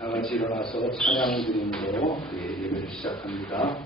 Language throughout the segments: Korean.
다 같이 일어나서 찬양 드림으로 예배를 시작합니다.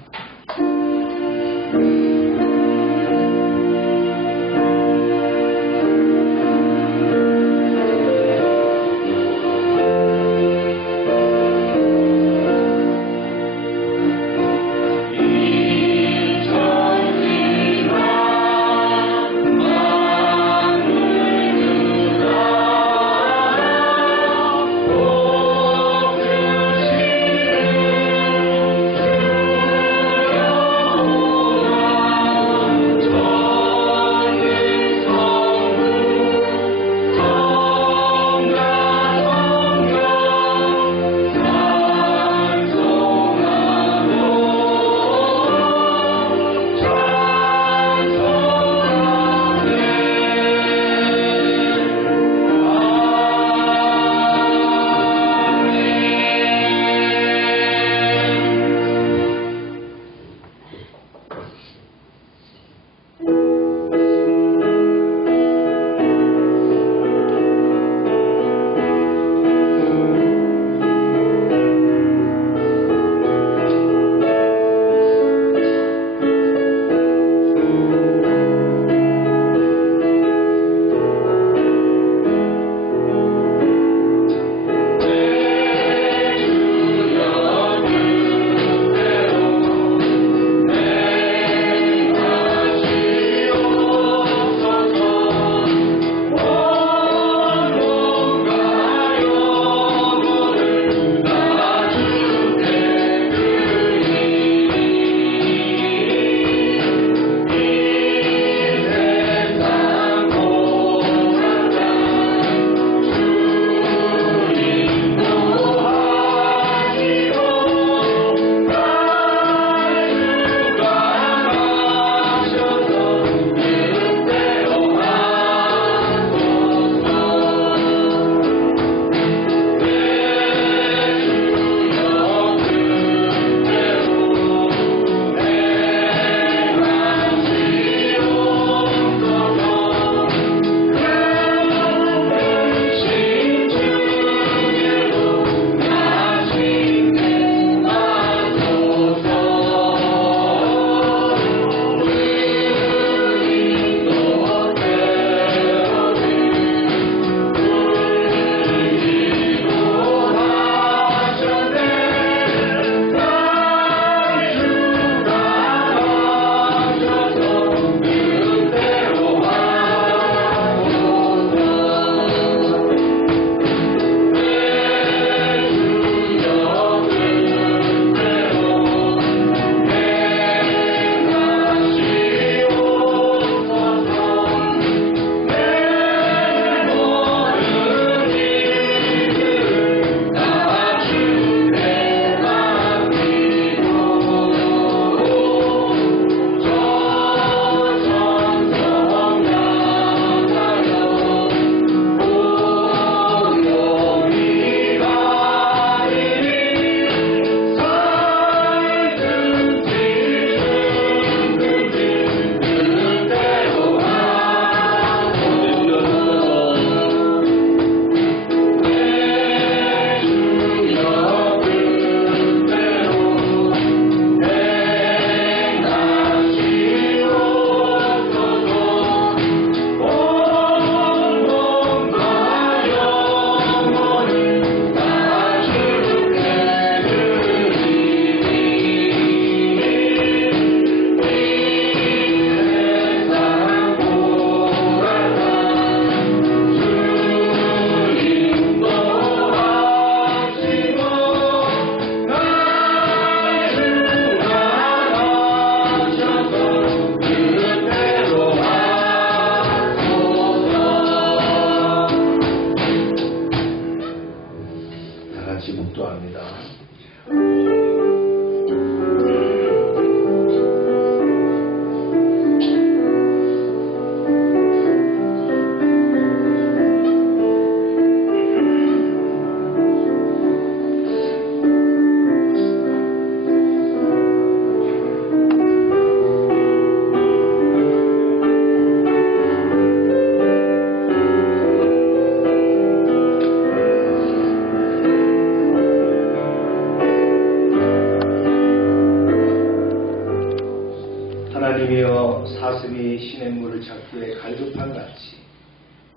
주를 찾기에 갈급한 같이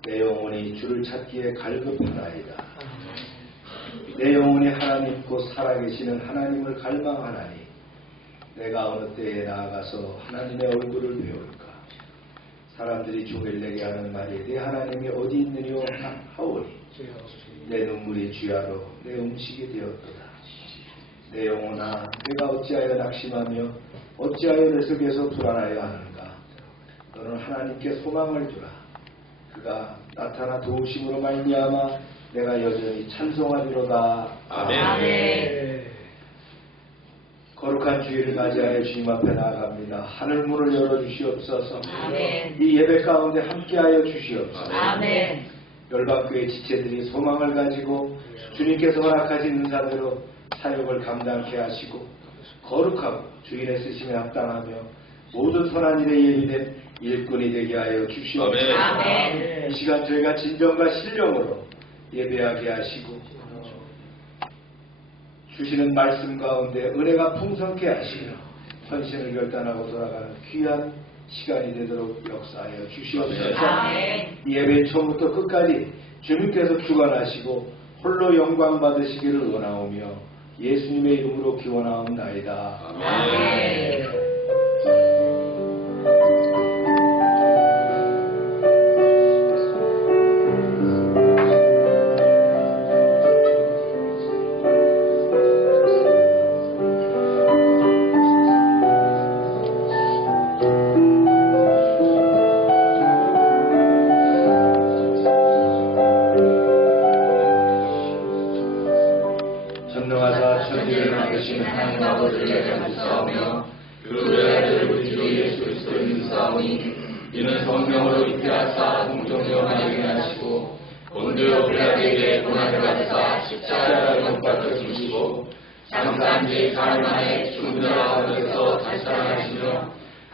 내 영혼이 주를 찾기에 갈급하나이다. 내 영혼이 하나님 곧 살아계시는 하나님을 갈망하나니 내가 어느 때에 나아가서 하나님의 얼굴을 배울까. 사람들이 종일 내게 하는 말이 내 하나님이 어디 있느뇨 하오니 내 눈물이 주야로 내 음식이 되었도다. 내 영혼아 내가 어찌하여 낙심하며 어찌하여 내 속에서 불안하여 하는가. 너는 하나님께 소망을 두라. 그가 나타나 도우심으로 말미암아 내가 여전히 찬송하리로다. 아멘. 거룩한 주일을 맞이하여 주님 앞에 나아갑니다. 하늘 문을 열어주시옵소서. 아멘. 이 예배 가운데 함께하여 주시옵소서. 아멘. 열방교회 지체들이 소망을 가지고 주님께서 허락하신 은사대로 사역을 감당케 하시고 거룩하고 주인의 쓰심에 합당하며 모든 선한 일에 예비된 일꾼이 되게 하여 주시옵소서. 아멘. 이 시간 저희가 진정과 신령으로 예배하게 하시고 주시는 말씀 가운데 은혜가 풍성케 하시며 헌신을 결단하고 돌아가는 귀한 시간이 되도록 역사하여 주시옵소서. 아멘. 이 예배 처음부터 끝까지 주님께서 주관하시고 홀로 영광 받으시기를 원하오며 예수님의 이름으로 기원하옵나이다. 아멘. 전능하사 천지를 만드신 하나님 아버지를 감사하며 그 외아들 우리 주 예수 그리스도를 믿사오니 이는 성령으로 잉태하사 공정여 나에게 하시고 본디오 빌라도에게 고난을 받으사 십자가에 못 박혀 죽으시고 장사한 지 사흘 만에 죽은 자와 가운데서 다시 살아나시며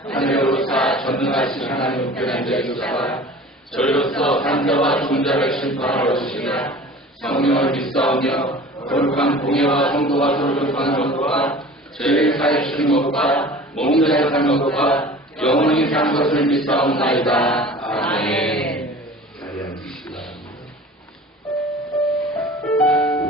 하늘로 사 전능하신 하나님 우편에 앉아 계시다가 저희로서 산자와 죽은 자를 심판하러 오시리라. 성령을 믿사오며 거룩한 공예와 성도와 서로 교통하는 것과 죄를 사해 주시는 것과 몸자에 사는 것과 영원히 사는 것을 믿사옵나이다. 아멘. 자리 앉으시기 바랍니다. 아멘.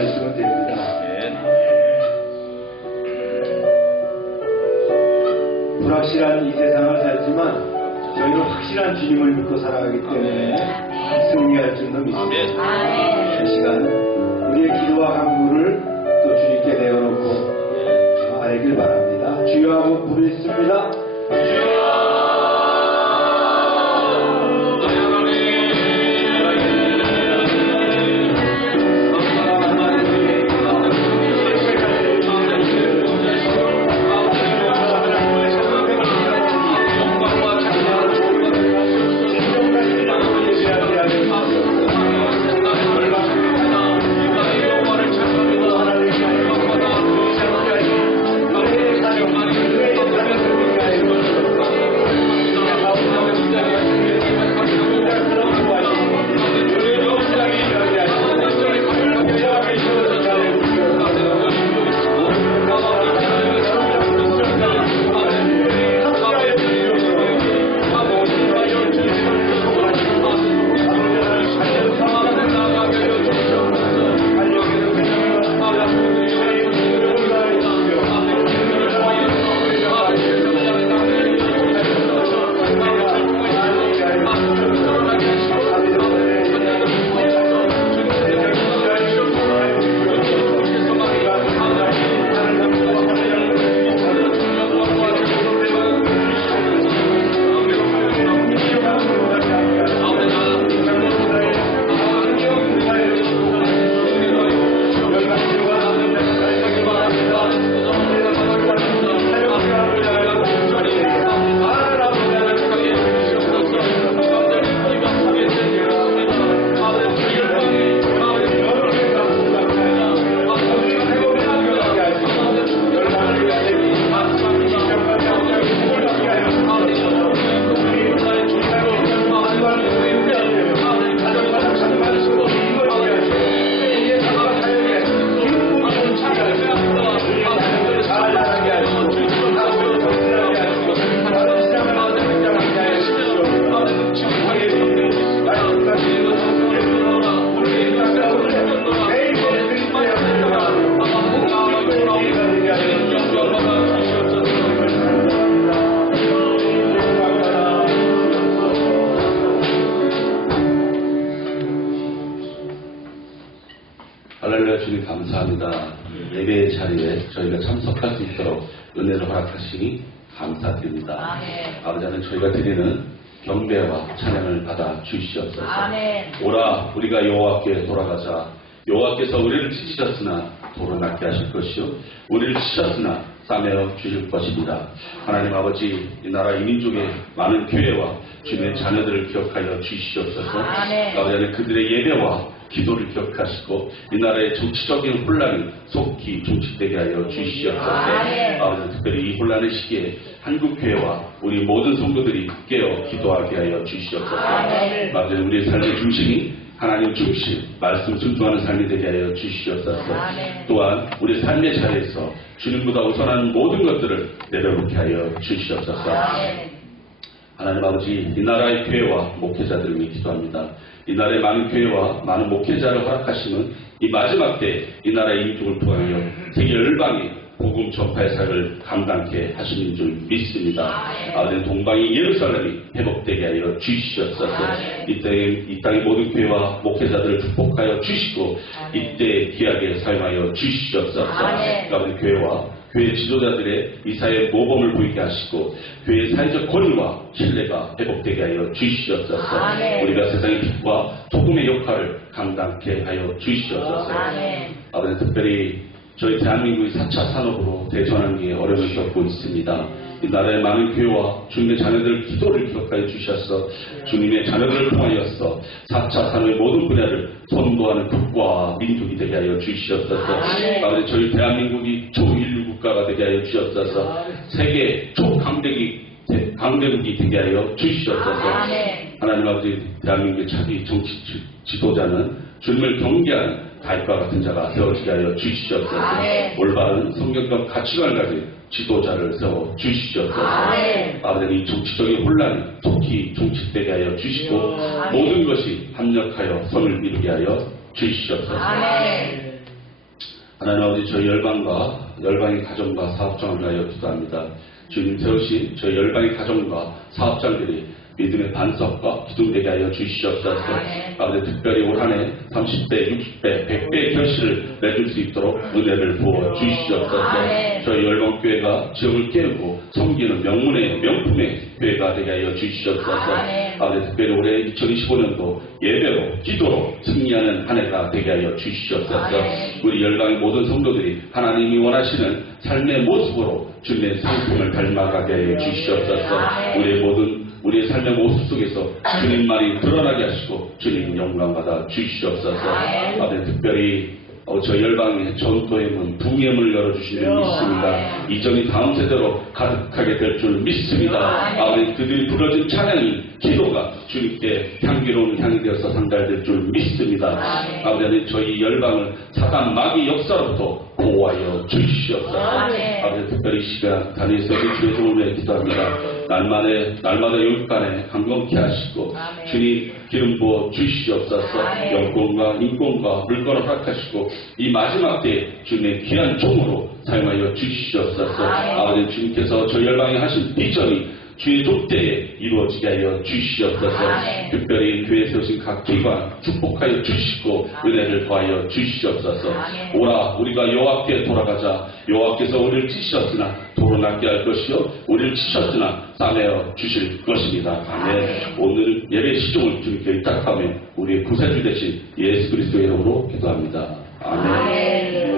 기도하시면 됩니다. 불확실한 이 세상을 살지만 저희는 확실한 주님을 믿고 살아가기 때문에 승리할 줄로 믿습니다. 이 시간 우리의 기도와 간구를 또 주님께 내어놓고 알길 바랍니다. 주여 하고 부르겠습니다. 할렐루야. 주님 감사합니다. 예배의 자리에 저희가 참석할 수 있도록 은혜를 허락하시니 감사드립니다. 아버지 하나님, 저희가 드리는 경배와 찬양을 받아 주시옵소서. 오라 우리가 여호와께 돌아가자. 여호와께서 우리를 찢으셨으나 도로 낫게 하실 것이요 우리를 치셨으나 싸매어 주실 것입니다. 하나님 아버지, 이 나라 이 민족의 많은 교회와 주님의 자녀들을 기억하여 주시옵소서. 아버지 하나님, 그들의 예배와 기도를 기억하시고 이 나라의 정치적인 혼란이 속히 종식되게 하여 주시옵소서. 아버지, 특별히 이 혼란의 시기에 한국교회와 우리 모든 성도들이 깨어 기도하게 하여 주시옵소서. 아버지, 우리의 삶의 중심이 하나님 중심, 말씀 순종하는 삶이 되게 하여 주시옵소서. 또한 우리 삶의 자리에서 주님보다 우선한 모든 것들을 내려놓게 하여 주시옵소서. 하나님 아버지, 이 나라의 교회와 목회자들을 위해 기도합니다. 이 나라의 많은 교회와 많은 목회자를 허락하시는 이 마지막 때 이 나라의 민족을 통하여 세계 열방에 복음 전파의 사역을 감당케 하시는 줄 믿습니다. 아버지, 동방이 예루살렘이 회복되게 하여 주시옵소서. 이 땅의 모든 교회와 목회자들을 축복하여 주시고 이때 귀하게 사용하여 주시옵소서. 아버지, 교회와 교회 지도자들의 이 사회의 모범을 보이게 하시고 교회의 사회적 권위와 신뢰가 회복되게 하여 주시옵소서. 우리가 세상의 빛과 소금의 역할을 감당케 하여 주시옵소서. 아버지, 특별히 저희 대한민국이 4차 산업으로 대전환기에 어려움을 겪고 있습니다. 이 나라의 많은 교회와 주님의 자녀들 기도를 기억하여 주셔서 주님의 자녀들을 통하여서 4차 산업의 모든 분야를 선도하는 국가와 민족이 되게 하여 주시옵소서. 아버지, 저희 대한민국이 초인류 국가가 되게 하여 주시옵소서. 세계 초강대국이 되게 하여 주시옵소서. 하나님 아버지, 대한민국의 차기 정치 지도자는 주님을 경계하는 다윗과 같은 자가 세워지게 하여 주시옵소서. 올바른 성경적 가치관을 가진 지도자를 세워 주시옵소서. 아버지, 이 정치적인 혼란이 속히 종식되게 하여 주시고 모든 것이 합력하여 선을 이루게 하여 주시옵소서. 하나님 아버지 저희 열방의 가정과 사업장을 위하여 기도합니다. 주님 세우신 저희 열방의 가정과 사업장들이 믿음의 반석과 기둥되게 하여 주시옵소서. 아버지 특별히 올 한해 30배, 60배, 100배의 결실을 맺을 수 있도록 은혜를 부어 주시옵소서. 저희 열방교회가 지역을 깨우고 섬기는 명문의 명품의 교회가 되게 하여 주시옵소서. 아버지 특별히 올해 2025년도 예배로 기도로 승리하는 한 해가 되게 하여 주시옵소서. 우리 열방의 모든 성도들이 하나님이 원하시는 삶의 모습으로 주님의 성품을 닮아가게 하여 주시옵소서. 우리의 삶의 모습 속에서 주님만이 드러나게 하시고 주님 영광받아 주시옵소서. 아버지 특별히 저희 열방의 전도의 문, 붕의 문을 열어주신 줄 믿습니다. 이전이 다음 세대로 가득하게 될 줄 믿습니다. 아버지 그들이 부러진 찬양이 기도가 주님께 향기로운 향이 되어서 상달될 줄 믿습니다. 아버지 저희 열방을 사단 마귀 역사로부터 보호하여 주시옵소서. 아버지 특별히 이 시간 다니엘서 주의 도움을 위해 기도합니다. 날마다 요일간에 강건케 하시고 주님 기름 부어 주시옵소서. 영권과 인권과 물건을 허락하시고 이 마지막 때에 주님의 귀한 종으로 사용하여 주시옵소서. 아버지 주님께서 저희 열방에 하신 비전이 주의 족대에 이루어지게 하여 주시옵소서. 특별히 교회에 세우신 각 기관 축복하여 주시고 은혜를 더하여 주시옵소서. 오라 우리가 여호와께 돌아가자. 여호와께서 우리를 치셨으나 도로 낫게 할 것이요 우리를 치셨으나 싸매어 주실 것입니다. 아멘. 오늘 예배 시종을 주님께 의탁하며 우리의 구세주 되신 예수 그리스도의 이름으로 기도합니다. 아멘.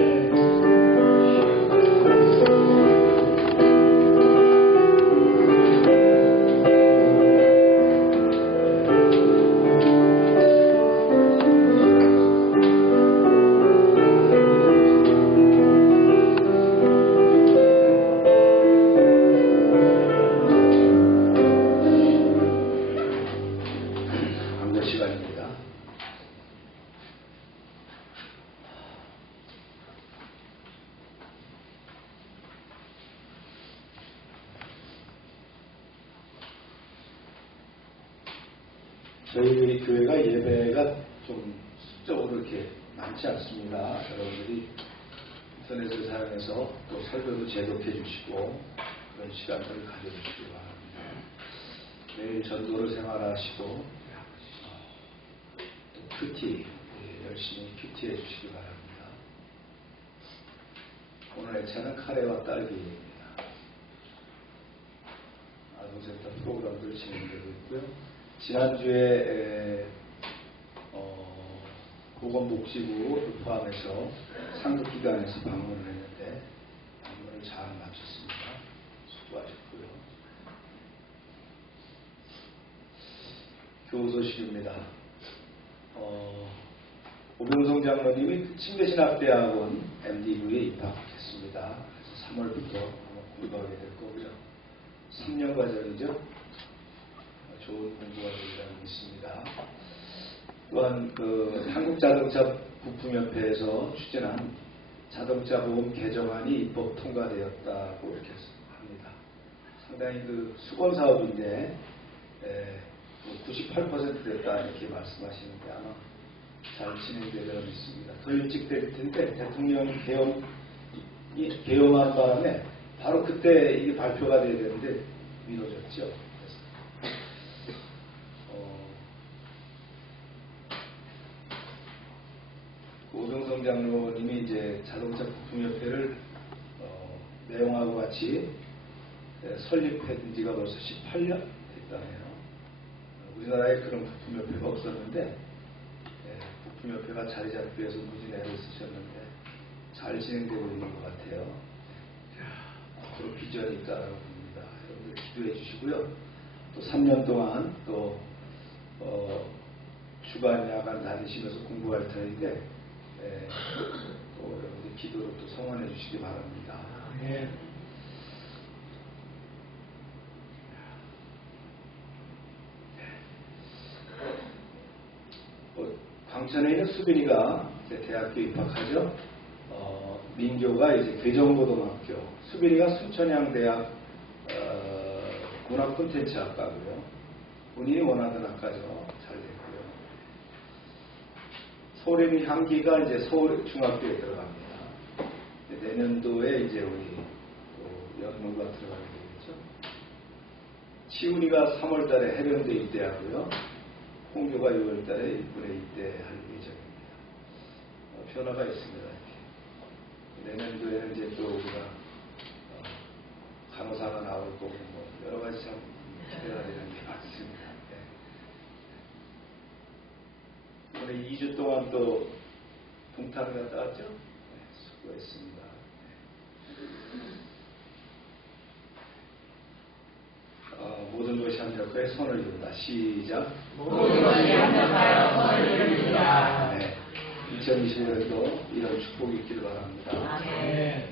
저희 교회가 예배가 좀 수적으로 이렇게 많지 않습니다. 여러분들이 인터넷을 사용해서 또 설교도 제독해 주시고 그런 시간들을 가져주시기 바랍니다. 매일 전도를 생활하시고 또 큐티 열심히 큐티해 주시기 바랍니다. 오늘 애차는 카레와 딸기입니다. 아동센터 프로그램들 진행되고 있고요. 지난주에 보건복지부를 포함해서 상급기관에서 방문을 했는데 방문을 잘 마쳤습니다. 수고하셨고요. 교우 소식입니다. 오병성 장로님이 침례신학대학원 MD부에 입학했습니다. 그래서 3월부터 공부하게 될 거고요. 3년 과정이죠. 좋은 공부가 되리라고 믿습니다. 또한 한국자동차 부품협회에서 추진한 자동차 보험 개정안이 입법 통과되었다고 이렇게 합니다. 상당히 수건 사업인데 98% 됐다 이렇게 말씀하시는데 아마 잘 진행되리라고 믿습니다. 더 일찍 될 텐데 대통령 개엄한 바람에 바로 그때 이게 발표가 돼야 되는데 미뤄졌죠. 오병성 장로님이 이제 자동차 부품협회를 내용하고 같이 설립한 지가 벌써 18년 됐다네요. 우리나라에 그런 부품협회가 없었는데 부품협회가 자리 잡기 위해서 무지 애를 쓰셨는데 잘 진행되고 있는 것 같아요. 앞으로 비전이 있다고 봅니다. 여러분들 기도해 주시고요. 또 3년 동안 또 주간 야간 다니시면서 공부할 터인데 또 여러분들 기도로 또 성원해 주시기 바랍니다. 네. 광천에 있는 수빈이가 이제 대학교 입학하죠. 민교가 이제 괴정고등학교, 수빈이가 순천향대학 문화콘텐츠학과고요. 본인이 원하던 학과죠. 잘 됐고요. 소림이 향기가 이제 서울 중학교에 들어갑니다. 내년도에 이제 우리 연문과 들어가게 되겠죠. 치훈이가 3월 달에 해병대 입대하고요. 홍교가 6월 달에 일본에 입대할 예정입니다. 변화가 있습니다. 이렇게. 내년도에는 이제 또 우리가 간호사가 나올 거고 뭐 여러 가지 참 기대가 되는 게 많습니다. 네. 오늘 2주 동안 또 동탄을 갔다 왔죠? 네, 수고했습니다. 모든 것이 한적하여 손을 든다. 시작. 모든 것이 한적하여 손을 든다. 네. 2025년도 이런 축복이 있기를 바랍니다. 아멘.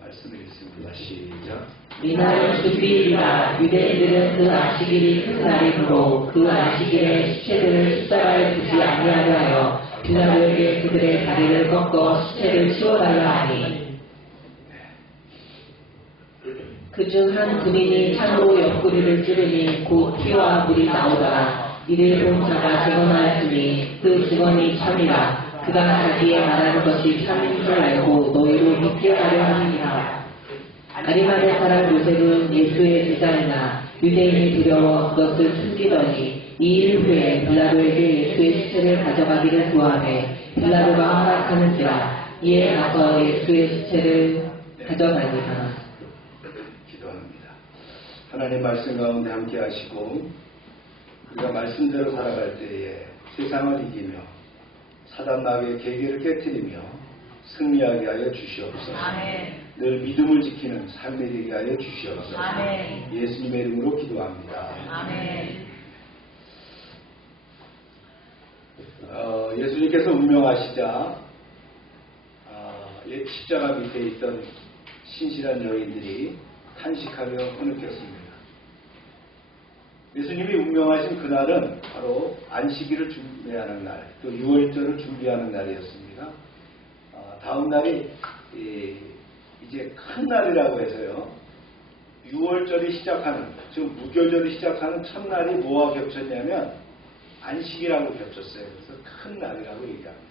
말씀을 읽습니다. 시작. 이날은 준비일이라. 유대인들은 그 안식일이 큰 날이므로 그 안식일에 시체들을 십자가에 두지 아니하려 하여 빌라도에게 그들의 다리를 꺾어 시체를 치워달라 하니, 그중 한 군인이 창으로 옆구리를 찌르니 곧 피와 물이 나오더라. 이를 본 자가 증언하였으니 그 증언이 참이라. 그가 자기의 말하는 것이 참인 줄 알고 너희로 믿게 하려 함이니라. 아리마대 사람 요셉은 예수의 제자이나 유대인이 두려워 그것을 숨기더니 2일 후에 빌라도에게 예수의 시체를 가져가기를 구하매 빌라도가 허락하는지라. 이에 가서 예수의 시체를 가져가니라. 기도합니다. 하나님 말씀 가운데 함께 하시고 우리가 말씀대로 살아갈 때에 세상을 이기며 사단 마귀의 계계를 깨뜨리며 승리하게 하여 주시옵소서. 아멘. 늘 믿음을 지키는 삶이 되게 하여 주시옵소서. 아멘. 예수님의 이름으로 기도합니다. 아멘. 예수님께서 운명하시자 옛 십자가 밑에 있던 신실한 여인들이 탄식하며 흐느꼈습니다. 예수님이 운명하신 그날은 바로 안식일을 준비하는 날, 또 6월절을 준비하는 날이었습니다. 다음 날이 이제 큰 날이라고 해서요. 6월절이 시작하는, 즉 무교절이 시작하는 첫날이 뭐와 겹쳤냐면 안식이라고 겹쳤어요. 그래서 큰 날이라고 얘기합니다.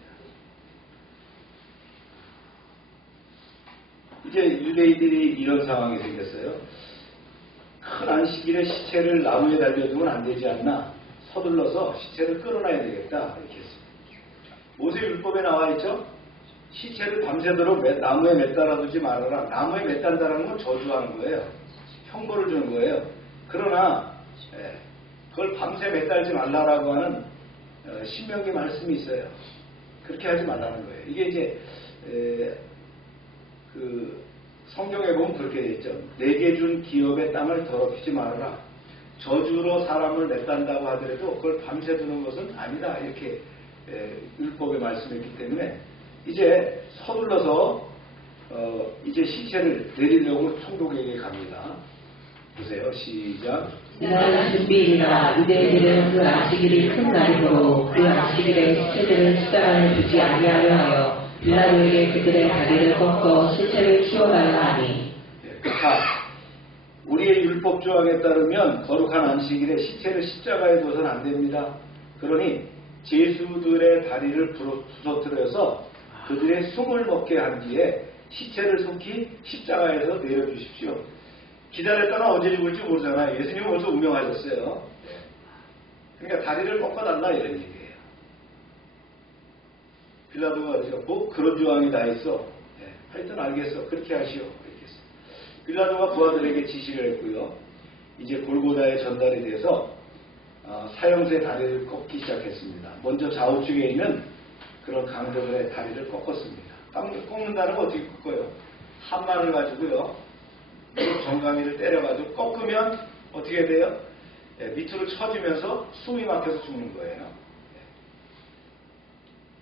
이제 유대인들이 이런 상황이 생겼어요. 큰 안식일에 시체를 나무에 달려두면 안 되지 않나? 서둘러서 시체를 끌어놔야 되겠다. 이렇게 했습니다. 모세율법에 나와 있죠? 시체를 밤새도록 나무에 매달아두지 말아라. 나무에 매달다라는 건 저주하는 거예요. 형벌을 주는 거예요. 그러나 그걸 밤새 매달지 말라라고 하는 신명기 말씀이 있어요. 그렇게 하지 말라는 거예요. 이게 이제 그 성경에 보면 그렇게 돼 있죠. 내게 준 기업의 땅을 더럽히지 말아라. 저주로 사람을 냈단다고 하더라도 그걸 밤새 두는 것은 아니다. 이렇게 율법에 말씀했기 때문에 이제 서둘러서 이제 시체를 내리려고 총독에게 갑니다. 보세요. 시작. 이날은 준비일이라. 유대인들은 그 안식일이 큰 날이므로 그 안식일에 시체들을 십자가에 두지 아니하려 하여 빌라도에게 그들의 다리를 꺾어 시체를 치워달라 하니. 우리의 율법 조항에 따르면 거룩한 안식일에 시체를 십자가에 둬서는 안 됩니다. 그러니 제수들의 다리를 부서뜨려서 그들의 숨을 먹게 한 뒤에 시체를 속히 십자가에서 내려주십시오. 기다렸다가 언제 죽을지 모르잖아요. 예수님은 벌써 운명하셨어요. 그러니까 다리를 꺾어달라 이런 얘기예요. 빌라도가 그러죠. 뭐 그런 조항이 다 있어. 하여튼 알겠어. 그렇게 하시오. 이렇게 했어요. 빌라도가 부하들에게 지시를 했고요. 이제 골고다에 전달이 돼서 사형수의 다리를 꺾기 시작했습니다. 먼저 좌우측에 있는 그런 강도들의 다리를 꺾었습니다. 꺾는다는 건 어떻게 꺾어요? 한만을 가지고요. 정강이를 때려가지고 꺾으면 어떻게 돼요? 밑으로 쳐지면서 숨이 막혀서 죽는 거예요.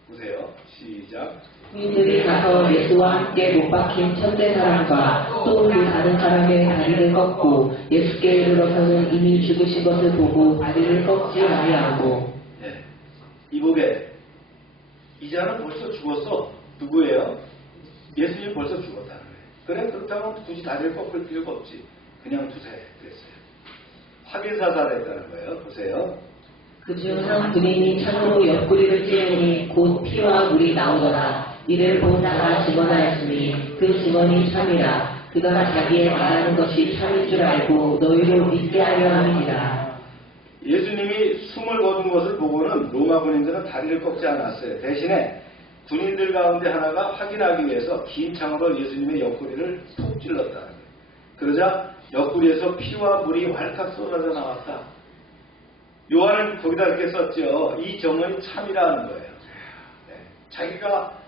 보세요. 시작. 군인들이 가서 예수와 함께 못 박힌 첫째 사람과 또 그 다른 사람의 다리를 꺾고 예수께 이르러서는 이미 죽으신 것을 보고 다리를 꺾지 아니하고. 이보게 이자는 벌써 죽었어. 누구예요? 예수님 벌써 죽었다는 거예요. 그래 그렇다면 굳이 다리를 꺾을 필요가 없지. 그냥 두세 그랬어요. 확인사살했다는 거예요. 보세요. 그중 한 군인이 창으로 옆구리를 찌르니 곧 피와 물이 나오더라. 이를 본 자가 증언하였으니 그 증언이 참이라. 그가 자기의 말하는 것이 참인 줄 알고 너희로 믿게 하려 함이니라. 예수님이 숨을 거둔 것을 보고는 로마 군인들은 다리를 꺾지 않았어요. 대신에 군인들 가운데 하나가 확인하기 위해서 긴 창으로 예수님의 옆구리를 푹 찔렀다는 거예요. 그러자 옆구리에서 피와 물이 왈칵 쏟아져 나왔다. 요한은 거기다 이렇게 썼죠. 이 정언이 참이라는 거예요. 네. 자기가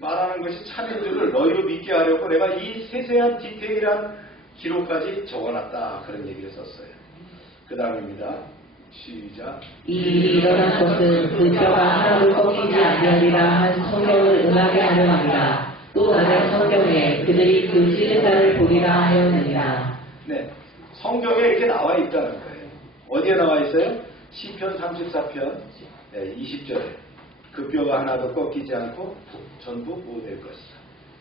말하는 것이 참인 줄을 너희로 믿게 하려고 내가 이 세세한 디테일한 기록까지 적어놨다. 그런 얘기를 썼어요. 그 다음입니다. 시작. 이 일이 일어난 것은 그 뼈가 하나도 꺾이지 아니하리라 한 성경을 응하게 하려 함이라. 또 다른 성경에 그들이 그 찢은 자를 보리라 하였느니라. 네, 성경에 이렇게 나와 있다는 거예요. 어디에 나와 있어요? 시편 34편 20절에 그 뼈가 하나도 꺾이지 않고 전부 보호될 것이다.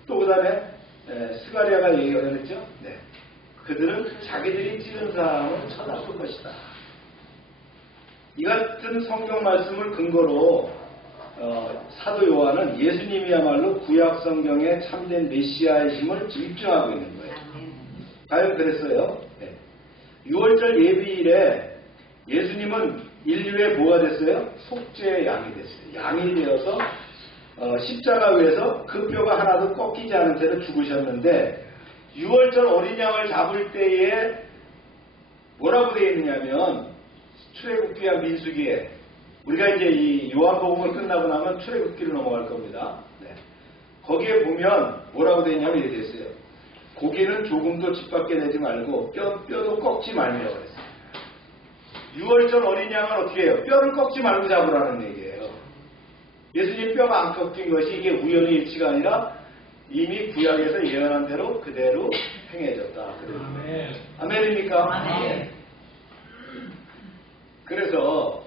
또 그 다음에 스가랴가 얘기를 했죠. 네, 그들은 자기들이 찌른 사람을 쳐다볼 것이다. 이 같은 성경 말씀을 근거로 사도 요한은 예수님이야말로 구약 성경의 참된 메시아이심을 입증하고 있는 거예요. 과연 그랬어요? 네. 6월절 예비일에 예수님은 인류의 뭐가 됐어요? 속죄의 양이 됐어요. 양이 되어서 십자가 위에서 그 뼈가 하나도 꺾이지 않은 채로 죽으셨는데 6월절 어린 양을 잡을 때에 뭐라고 되어 있느냐면 출애굽기와 민수기에 우리가 이제 이 요한복음을 끝나고 나면 출애굽기로 넘어갈 겁니다. 네. 거기에 보면 뭐라고 되어 있냐면 이렇게 되어 있어요. 고기는 조금도 집 밖에 내지 말고 뼈도 꺾지 말라고 했어요. 6월절 어린 양은 어떻게 해요? 뼈를 꺾지 말고 잡으라는 얘기예요. 예수님 뼈가 안 꺾인 것이 이게 우연의 일치가 아니라 이미 구약에서 예언한 대로 그대로 행해졌다. 아멘입니까? 아멘. 그래서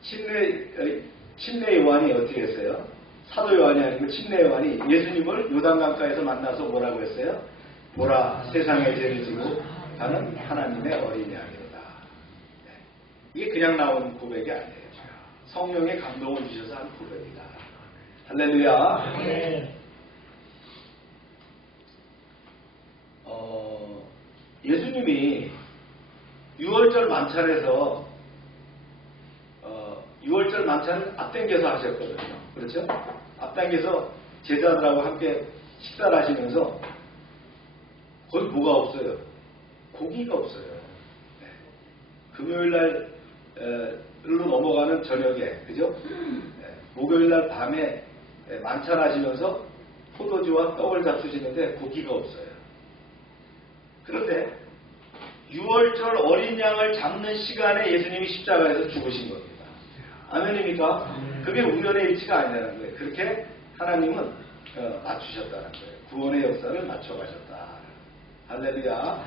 침례 요한이 어떻게 했어요? 사도 요한이 아니고 침례 요한이 예수님을 요단강가에서 만나서 뭐라고 했어요? 보라, 세상의 죄를 지고 가는 하나님의 어린 양이로다. 네. 이게 그냥 나온 고백이 아니에요. 성령의 감동을 주셔서 한 고백이다. 할렐루야. 네. 예수님이 6월절 만찬에서 6월절 만찬을 앞당겨서 하셨거든요. 그렇죠? 앞당겨서 제자들하고 함께 식사를 하시면서 거기 뭐가 없어요? 고기가 없어요. 네. 금요일날로 넘어가는 저녁에, 그죠? 네. 목요일날 밤에 만찬하시면서 포도주와 떡을 잡수시는데 고기가 없어요. 그런데 6월절 어린 양을 잡는 시간에 예수님이 십자가에서 죽으신 겁니다. 아멘입니까? 그게 우연의 일치가 아니라는 거예요. 그렇게 하나님은 맞추셨다는 거예요. 구원의 역사를 맞춰가셨다. 할렐루야.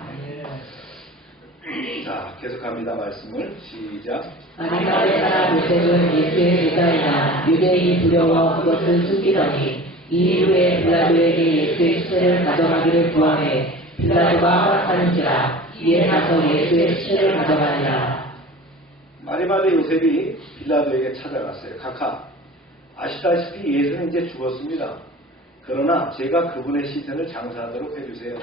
자, 계속합니다. 말씀을 시작. 아리마대 사람 요셉은 예수의 제자이나 유대인이 두려워 그것을 숨기더니 이 후에 빌라도에게 예수의 시체를 가져가기를 구하매 빌라도가 허락하는지라 이에 가서 예수의 시체를 가져가니라. 아리마대 요셉이 빌라도에게 찾아갔어요. 각하, 아시다시피 예수는 이제 죽었습니다. 그러나 제가 그분의 시신을 장사하도록 해주세요.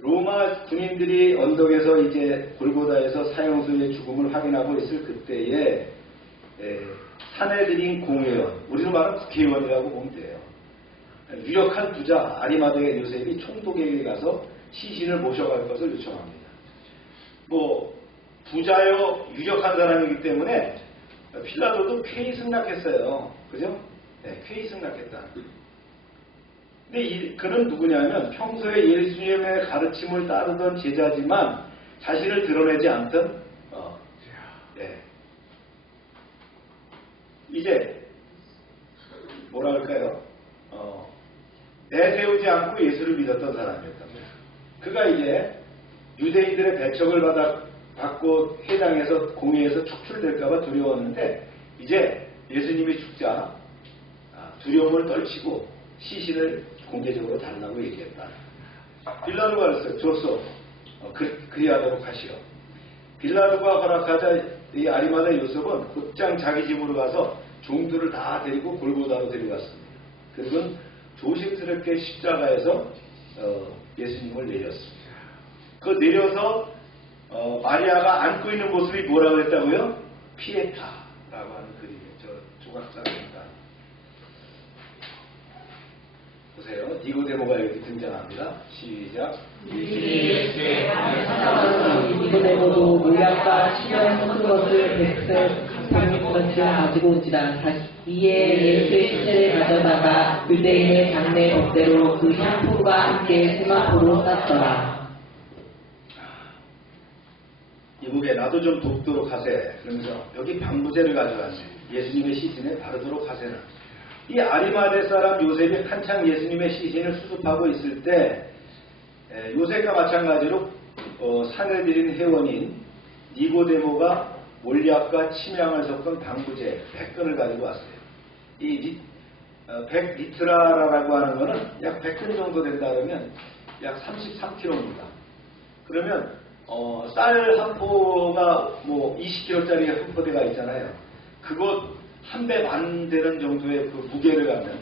로마 군인들이 언덕에서 이제 골고다에서 사형수의 죽음을 확인하고 있을 그때에 사내들인 공회원, 우리로 말하면 국회의원이라고 보면 돼요. 유력한 부자 아리마대 요셉이 총독에게 가서 시신을 모셔갈 것을 요청합니다. 뭐 부자요 유력한 사람이기 때문에 필라도도 쾌히 승낙했어요. 그죠? 네, 쾌히 승낙했다. 근데 그는 누구냐면 평소에 예수님의 가르침을 따르던 제자지만 자신을 드러내지 않던 네. 이제 뭐라 할까요? 내세우지 않고 예수를 믿었던 사람이었단 말이에요. 그가 이제 유대인들의 배척을 받고 회당에서 공회에서 축출될까봐 두려웠는데 이제 예수님이 죽자 두려움을 떨치고 시신을 공개적으로 달라고 얘기했다. 빌라도가 그랬어요. 줬어. 그리하도록 하시오. 빌라도가 허락하자 이 아리마다 요셉은 곧장 자기 집으로 가서 종들을 다 데리고 골고다로 데려갔습니다. 그리고 조심스럽게 십자가에서 예수님을 내렸습니다. 그 내려서 마리아가 안고 있는 모습이 뭐라고 했다고요? 피에타라고 하는 그림이에요. 저 조각상입니다. 보세요. 니고데모가 여기 등장합니다. 시작. 니고데모도 몰약과 신령을 섞은 것을 백성같이 가지고 오지라. 이에 예수의 시체를 가져다가 유대인의 장례 법대로 그 향품과 함께 세마포로 쌌더라. 이북에 나도 좀 돕도록 하세. 그러면서 여기 방부제를 가져왔네. 예수님의 시신에 바르도록 하세는. 이 아리마대 사람 요셉이 한창 예수님의 시신을 수습하고 있을 때 요셉과 마찬가지로 사내들인 회원인 니고데모가 몰약과 침향을 섞은 방부제 100근을 가지고 왔어요. 이 100리트라라고 하는 거는 약 100근 정도 된다 그러면 약 33kg입니다. 그러면 쌀 한 포가 뭐 20kg짜리 한 포대가 있잖아요. 그것 한 배 반 되는 정도의 그 무게를 갖는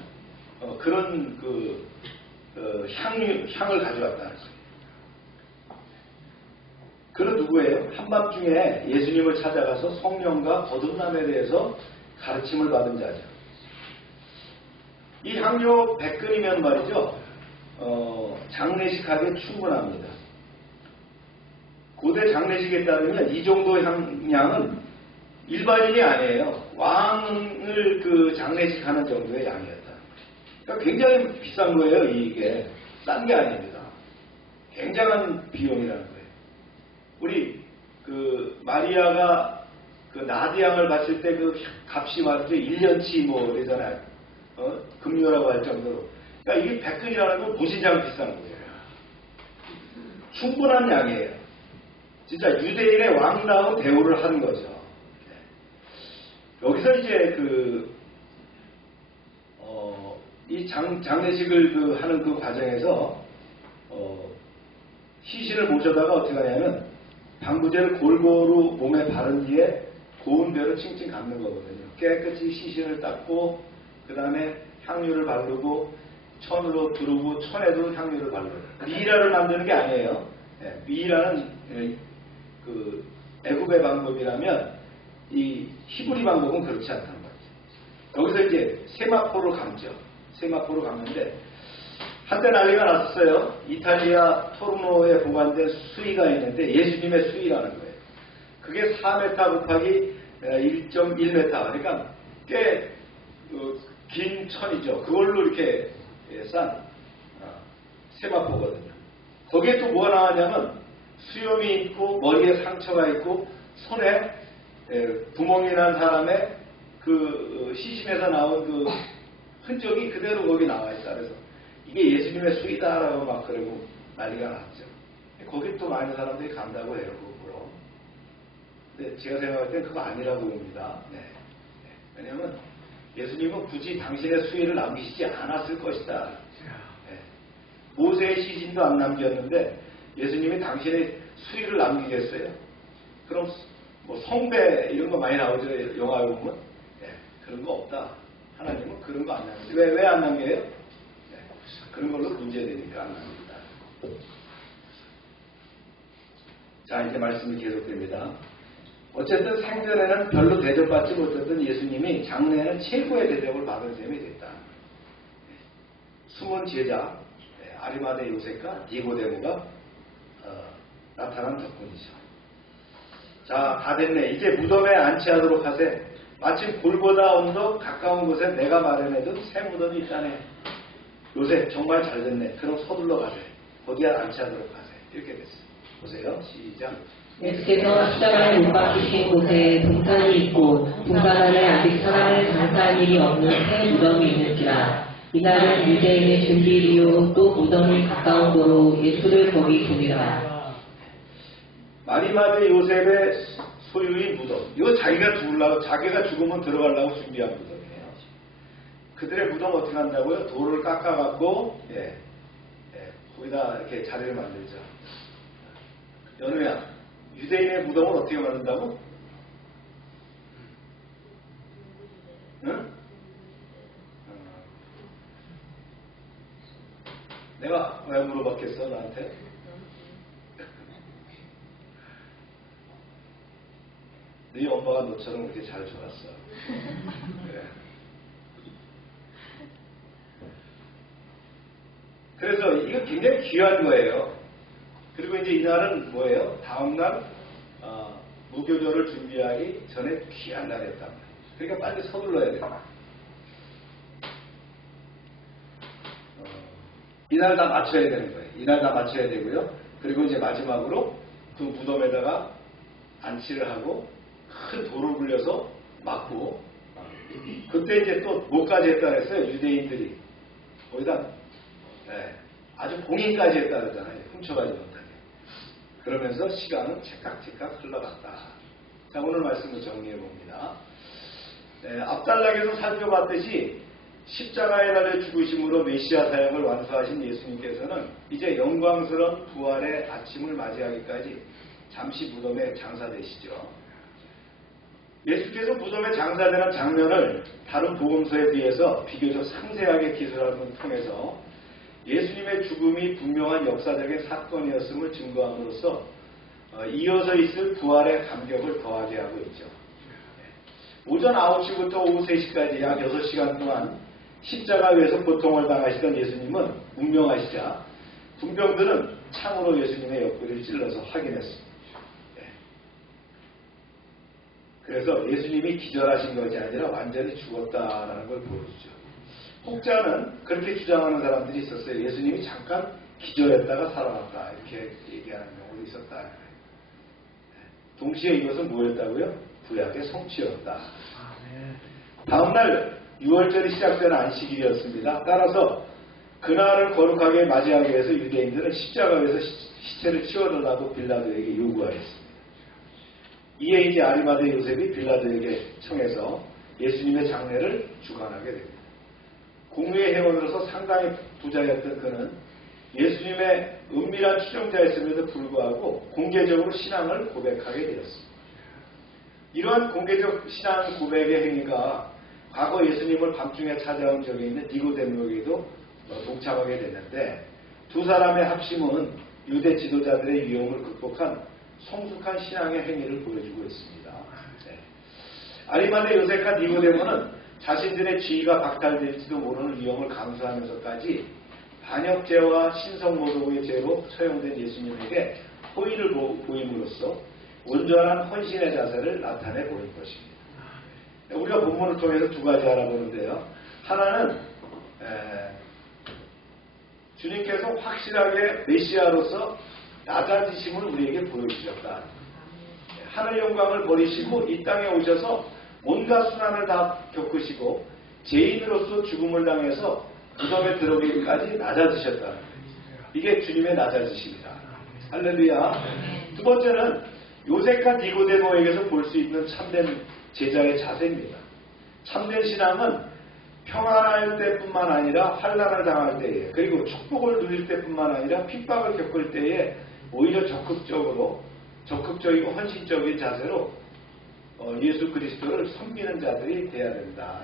그런 향을 가져왔다는 거예요. 그는 누구예요? 한밤중에 예수님을 찾아가서 성령과 거듭남에 대해서 가르침을 받은 자죠. 이 향료 100근이면 말이죠. 장례식하기에 충분합니다. 고대 장례식에 따르면 이 정도 향은 일반인이 아니에요. 왕을 그 장례식하는 정도의 양이었다. 그러니까 굉장히 비싼 거예요. 이게 싼 게 아닙니다. 굉장한 비용이라는 거예요. 우리 그 마리아가 그 나디양을 바칠 때 그 값이 말이죠 1년치 뭐 되잖아요. 금료라고 할 정도로. 그러니까 이게 100근이라는 건 무진장 비싼 거예요. 충분한 양이에요. 진짜 유대인의 왕다운 대우를 한 거죠. 여기서 이제 이 장례식을 하는 그 과정에서 시신을 모셔다가 어떻게 하냐면 방부제를 골고루 몸에 바른 뒤에 고운 벼를 칭칭 감는 거거든요. 깨끗이 시신을 닦고 그 다음에 향유를 바르고 천으로 두르고 천에도 향유를 바르고 미이라를 만드는 게 아니에요. 미이라는 그 애굽의 방법이라면 이 히브리 방법은 그렇지 않다는 거죠. 여기서 이제 세마포를 감죠. 세마포를 감는데 한때 난리가 났었어요. 이탈리아 토르노에 보관된 수의가 있는데 예수님의 수의라는 거예요. 그게 4m 곱하기 1.1m 그러니까 꽤 긴 천이죠. 그걸로 이렇게 싼 세마포거든요. 거기에 또 뭐가 나왔냐면 수염이 있고 머리에 상처가 있고 손에 구멍이 난 사람의 그 시신에서 나온 그 흔적이 그대로 거기 나와 있다. 그래서 이게 예수님의 수이다라고 막 그러고 난리가 났죠. 거기 또 많은 사람들이 간다고 해요. 그거로. 근데 제가 생각할 땐 그거 아니라고 봅니다. 네. 왜냐하면 예수님은 굳이 당신의 수의를 남기시지 않았을 것이다. 네. 모세의 시신도 안 남겼는데 예수님이 당신의 수의를 남기겠어요? 그럼 뭐 성배 이런 거 많이 나오죠. 영화에 보면. 네. 그런 거 없다. 하나님은 그런 거 안 남겨요. 왜 안 남겨요? 네. 그런 걸로 문제되니까 안 남깁니다. 자, 이제 말씀이 계속됩니다. 어쨌든 생전에는 별로 대접받지 못했던 예수님이 장래에는 최고의 대접을 받은 셈이 됐다. 숨은 제자 아리마대 요셉과 니고데모가 나타난 덕분이죠. 자, 다 됐네. 이제 무덤에 안치하도록 하세. 마침 골고다 언덕 가까운 곳에 내가 마련해둔 새 무덤이 있다네. 요셉 정말 잘 됐네. 그럼 서둘러 가세. 거기에 안치하도록 하세. 이렇게 됐어요. 보세요. 시작. 예수께서 십자가에 못 박히신 곳에 동산이 있고 동산 안에 아직 사람을 장사할 일이 없는 새 무덤이 있는지라. 이날은 유대인의 준비일이요 또 무덤이 가까운 도로 예수를 거기 두니라. 아리마대 요셉의 소유의 무덤. 이거 자기가 죽으면 들어가려고 준비한 무덤이에요. 그들의 무덤 어떻게 한다고요? 돌을 깎아갖고 거기다 이렇게 자리를 만들죠. 연우야, 유대인의 무덤을 어떻게 만든다고? 응? 내가 왜 물어봤겠어 나한테? 네 엄마가 너처럼 그렇게 잘 졸았어. 그래. 그래서 이거 굉장히 귀한 거예요. 그리고 이제 이날은 뭐예요? 다음날 무교절을 준비하기 전에 귀한 날이었단 말이에요. 그러니까 빨리 서둘러야 돼요. 이날 다 맞춰야 되는 거예요. 이날 다 맞춰야 되고요. 그리고 이제 마지막으로 그 무덤에다가 안치를 하고 큰 돌을 굴려서 막고 그때 이제 또 뭐까지 했다 그랬어요? 유대인들이 거기다 아주 공인까지 했다 그러잖아요. 훔쳐가지 못하게. 그러면서 시간은 찰칵찰칵 흘러갔다. 자, 오늘 말씀을 정리해 봅니다. 앞단락에서 살펴봤듯이 십자가에 달려 죽으심으로 메시아 사역을 완수하신 예수님께서는 이제 영광스러운 부활의 아침을 맞이하기까지 잠시 무덤에 장사되시죠. 예수께서 무덤에 장사되는 장면을 다른 복음서에 비해서 비교적 상세하게 기술함을 통해서 예수님의 죽음이 분명한 역사적인 사건이었음을 증거함으로써 이어서 있을 부활의 감격을 더하게 하고 있죠. 오전 9시부터 오후 3시까지 약 6시간 동안 십자가 위에서 고통을 당하시던 예수님은 운명하시자 군병들은 창으로 예수님의 옆구리를 찔러서 확인했습니다. 그래서 예수님이 기절하신 것이 아니라 완전히 죽었다라는 걸 보여주죠. 혹자는 그렇게 주장하는 사람들이 있었어요. 예수님이 잠깐 기절했다가 살아났다 이렇게 얘기하는 경우도 있었다. 동시에 이것은 뭐였다고요? 구약의 성취였다. 다음날 6월절이 시작되는 안식일이었습니다. 따라서 그날을 거룩하게 맞이하기 위해서 유대인들은 십자가 위에서 시체를 치워달라고 빌라도에게 요구하였습니다. 이에 이제 아리마대 요셉이 빌라도에게 청해서 예수님의 장례를 주관하게 됩니다. 공의의 회원으로서 상당히 부자였던 그는 예수님의 은밀한 추종자였음에도 불구하고 공개적으로 신앙을 고백하게 되었습니다. 이러한 공개적 신앙 고백의 행위가 과거 예수님을 밤중에 찾아온 적에 있는 니고데모에게도 동참하게 됐는데 두 사람의 합심은 유대 지도자들의 위험을 극복한 성숙한 신앙의 행위를 보여주고 있습니다. 아리마대 요셉과 니고데모는 자신들의 지위가 박탈될지도 모르는 위험을 감수하면서까지 반역죄와 신성모독의 죄로 처형된 예수님에게 호의를 보임으로써 온전한 헌신의 자세를 나타내 보인 것입니다. 우리가 본문을 통해서 두 가지 알아보는데요. 하나는 주님께서 확실하게 메시아로서 낮아지심을 우리에게 보여주셨다. 하늘 영광을 버리시고 이 땅에 오셔서 온갖 순환을 다 겪으시고 죄인으로서 죽음을 당해서 무덤에 들어오기까지 낮아지셨다. 이게 주님의 낮아지심이다. 할렐루야. 두 번째는 요셉과 니고데모에게서 볼 수 있는 참된 제자의 자세입니다. 참된 신앙은 평안할 때뿐만 아니라 환난을 당할 때에 그리고 축복을 누릴 때뿐만 아니라 핍박을 겪을 때에 오히려 적극적이고 헌신적인 자세로 예수 그리스도를 섬기는 자들이 되어야 된다.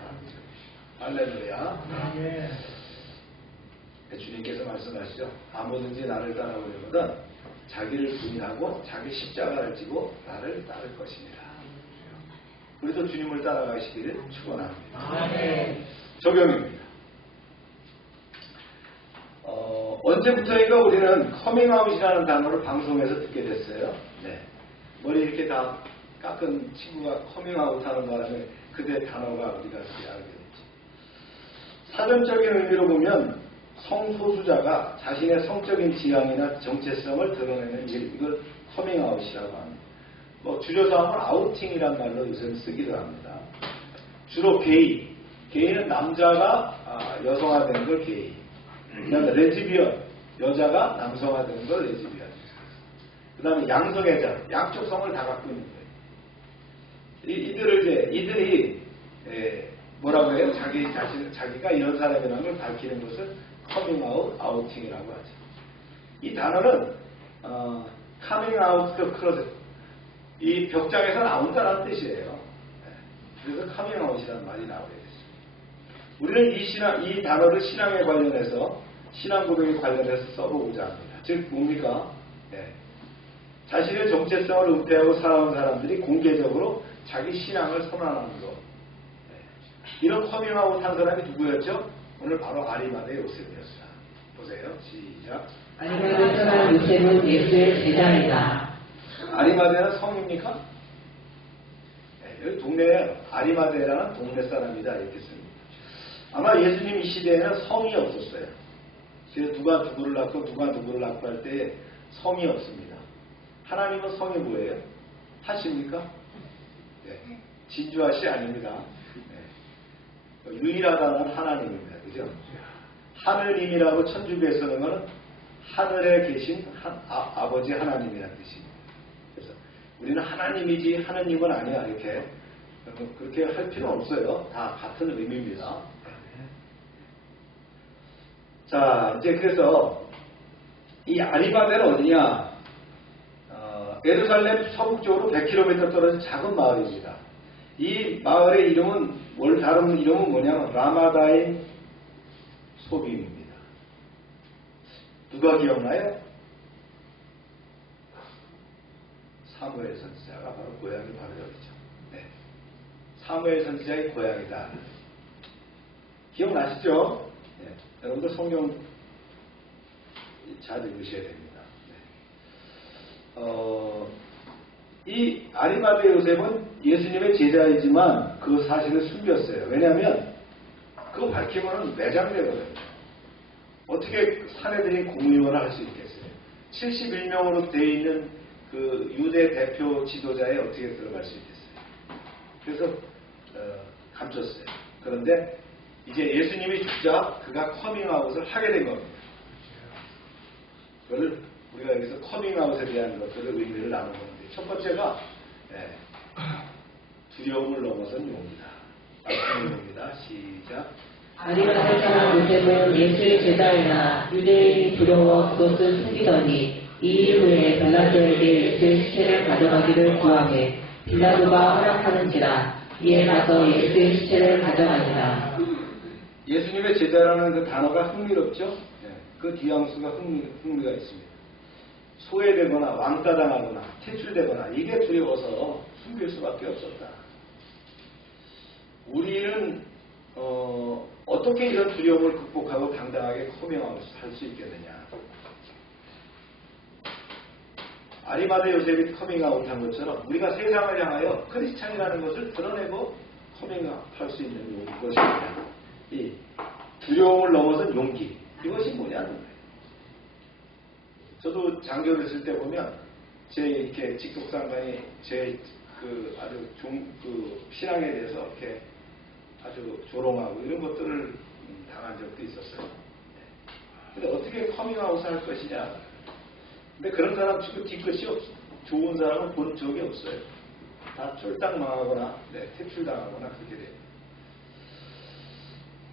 할렐루야. 주님께서 말씀하시죠. 아무든지 나를 따라오려거든 자기를 부인하고 자기 십자가를 지고 나를 따를 것이니라. 우리도 주님을 따라가시기를 축원합니다. 적용입니다. 언제부터인가 우리는 커밍아웃이라는 단어를 방송에서 듣게 됐어요. 머리 이렇게 다 깎은 친구가 커밍아웃하는 바람에 그대 단어가 우리가 알게 됐죠. 사전적인 의미로 보면 성소수자가 자신의 성적인 지향이나 정체성을 드러내는 일, 이걸 커밍아웃이라고 합니다. 줄여서 하면 아우팅이란 말로 요새 쓰기도 합니다. 주로 게이, 게이는 남자가 여성화되는 걸 게이. 그 다음에 레즈비언, 여자가 남성화되는 걸 레즈비언. 그 다음에 양성애자, 양쪽 성을 다 갖고 있는 거예요. 이들이 뭐라고 해요? 자기가 이런 사람이라는 걸 밝히는 것을 커밍아웃, 아우팅이라고 하죠. 이 단어는 coming out the closet, 이 벽장에서 나온다는 뜻이에요. 그래서 커밍아웃이라는 말이 나오게 됐습니다. 우리는 이 단어를 신앙에 관련해서 신앙 고백에 관련해서 써보고자 합니다. 즉 뭡니까? 자신의 정체성을 은폐하고 살아온 사람들이 공개적으로 자기 신앙을 선언하는 것. 이런 커밍아웃 한 사람이 누구였죠? 오늘 바로 아리마대 요셉이었어요. 보세요. 시작. 아리마대 사람 요셉은 예수의 제자이다. 아리마대는 성입니까? 여기 동네에 아리마대라는 동네 사람이다 이렇게 씁니다. 아마 예수님 이 시대에는 성이 없었어요. 그래서 누가 누구를 낳고 누가 누구를 낳고 할 때 성이 없습니다. 하나님은 성이 뭐예요? 하십니까? 네. 진주하시 아닙니다. 네. 유일하다는 하나님입니다. 그죠? 하느님이라고 천주교에 쓰는 것은 하늘에 계신 아버지 하나님이라는 뜻입니다. 그래서 우리는 하나님이지 하느님은 아니야 이렇게 그렇게 할 필요는 없어요. 다 같은 의미입니다. 자 이제 그래서 이 아리마대는 어디냐? 예루살렘 서북쪽으로 100km 떨어진 작은 마을입니다. 이 마을의 이름은 다른 이름은 뭐냐면 라마다임 소빔입니다. 누가 기억나요? 사무엘 선지자가 바로 고향이 바로 여기죠. 네. 사무엘 선지자의 고향이다. 기억나시죠? 네. 여러분들 성경 잘 읽으셔야 됩니다. 이 아리마대 요셉은 예수님의 제자이지만 그 사실을 숨겼어요. 왜냐하면 그거 밝히면 매장되거든요. 어떻게 사내들이 공유를 할 수 있겠어요? 71명으로 되어 있는 그 유대 대표 지도자에 어떻게 들어갈 수 있겠어요? 그래서 감췄어요. 그런데 이제 예수님이 죽자 그가 커밍아웃을 하게 된 겁니다. 그걸 우리가 여기서 커밍아웃에 대한 것들을 의미를 나누는 건데 첫 번째가 두려움을 넘어선 용기다. 용기다. 시작. 아리마대 사람 요셉은 예수의 제자이나 유대인이 두려워 그것을 숨기더니 이 일 후에 빌라도에게 예수의 시체를 가져가기를 구하매 빌라도가 허락하는지라 이에 가서 예수의 시체를 가져가니라. 예수님의 제자라는 그 단어가 흥미롭죠? 그 뉘앙스가 흥미가 있습니다. 소외되거나 왕따당하거나 퇴출되거나 이게 두려워서 숨길 수밖에 없었다. 우리는 어떻게 이런 두려움을 극복하고 당당하게 커밍아웃 할 수 있겠느냐. 아리마대 요셉이 커밍아웃 한 것처럼 우리가 세상을 향하여 크리스찬이라는 것을 드러내고 커밍아웃 할 수 있는 것입니다. 이 두려움을 넘어선 용기. 이것이 뭐냐는 거예요. 저도 장교를 했을 때 보면 제 이렇게 직속상관이 제 아주 신앙에 대해서 이렇게 아주 조롱하고 이런 것들을 당한 적도 있었어요. 근데 어떻게 커밍아웃을 할 것이냐. 근데 그런 사람 지금 뒤끝이 없어. 좋은 사람은 본 적이 없어요. 다 쫄딱망하거나 퇴출당하거나 그렇게 돼요.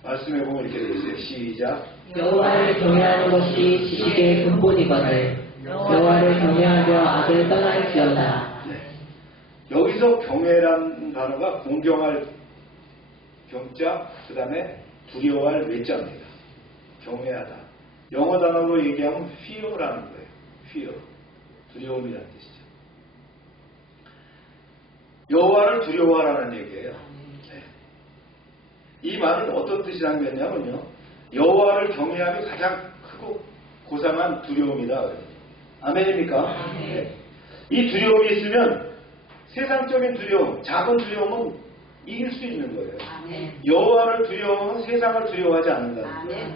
말씀해 보면 이렇게 되어 있어요. 시작. 여호와를 경외하는 것이 지식의 근본이거늘 여호와를 경외하며 악을 떠날지어다. 여기서 경외라는 단어가 공경할 경자 그 다음에 두려워할 외자입니다. 경외하다. 영어 단어로 얘기하면 fear라는 거예요. fear. 두려움이라는 뜻이죠. 여호와를 두려워하라는 얘기예요. 이 말은 어떤 뜻이라는 거냐면요. 여호와를 경외함이 가장 크고 고상한 두려움이다. 아멘입니까? 네. 이 두려움이 있으면 세상적인 두려움, 작은 두려움은 이길 수 있는 거예요. 여호와를 두려워하면 세상을 두려워하지 않는다는 거예요.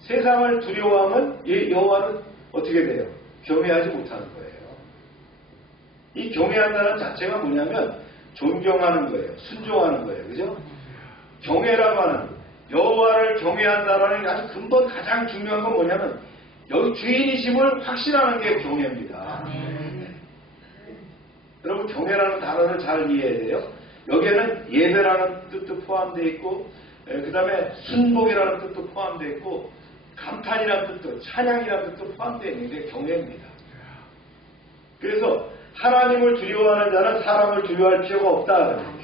세상을 두려워하면 여호와를 어떻게 돼요? 경외하지 못하는 거예요. 이 경외한다는 자체가 뭐냐면 존경하는 거예요. 순종하는 거예요. 그죠? 경외라고 하는 여호와를 경외한다라는 아주 근본 가장 중요한 건 뭐냐면 여기 주인이심을 확신하는 게 경외입니다. 여러분 경외라는 단어를 잘 이해해야 돼요. 여기에는 예배라는 뜻도 포함되어 있고 그 다음에 순복이라는 뜻도 포함되어 있고 감탄이라는 뜻도 찬양이라는 뜻도 포함되어 있는 게 경외입니다. 그래서 하나님을 두려워하는 자는 사람을 두려워할 필요가 없다.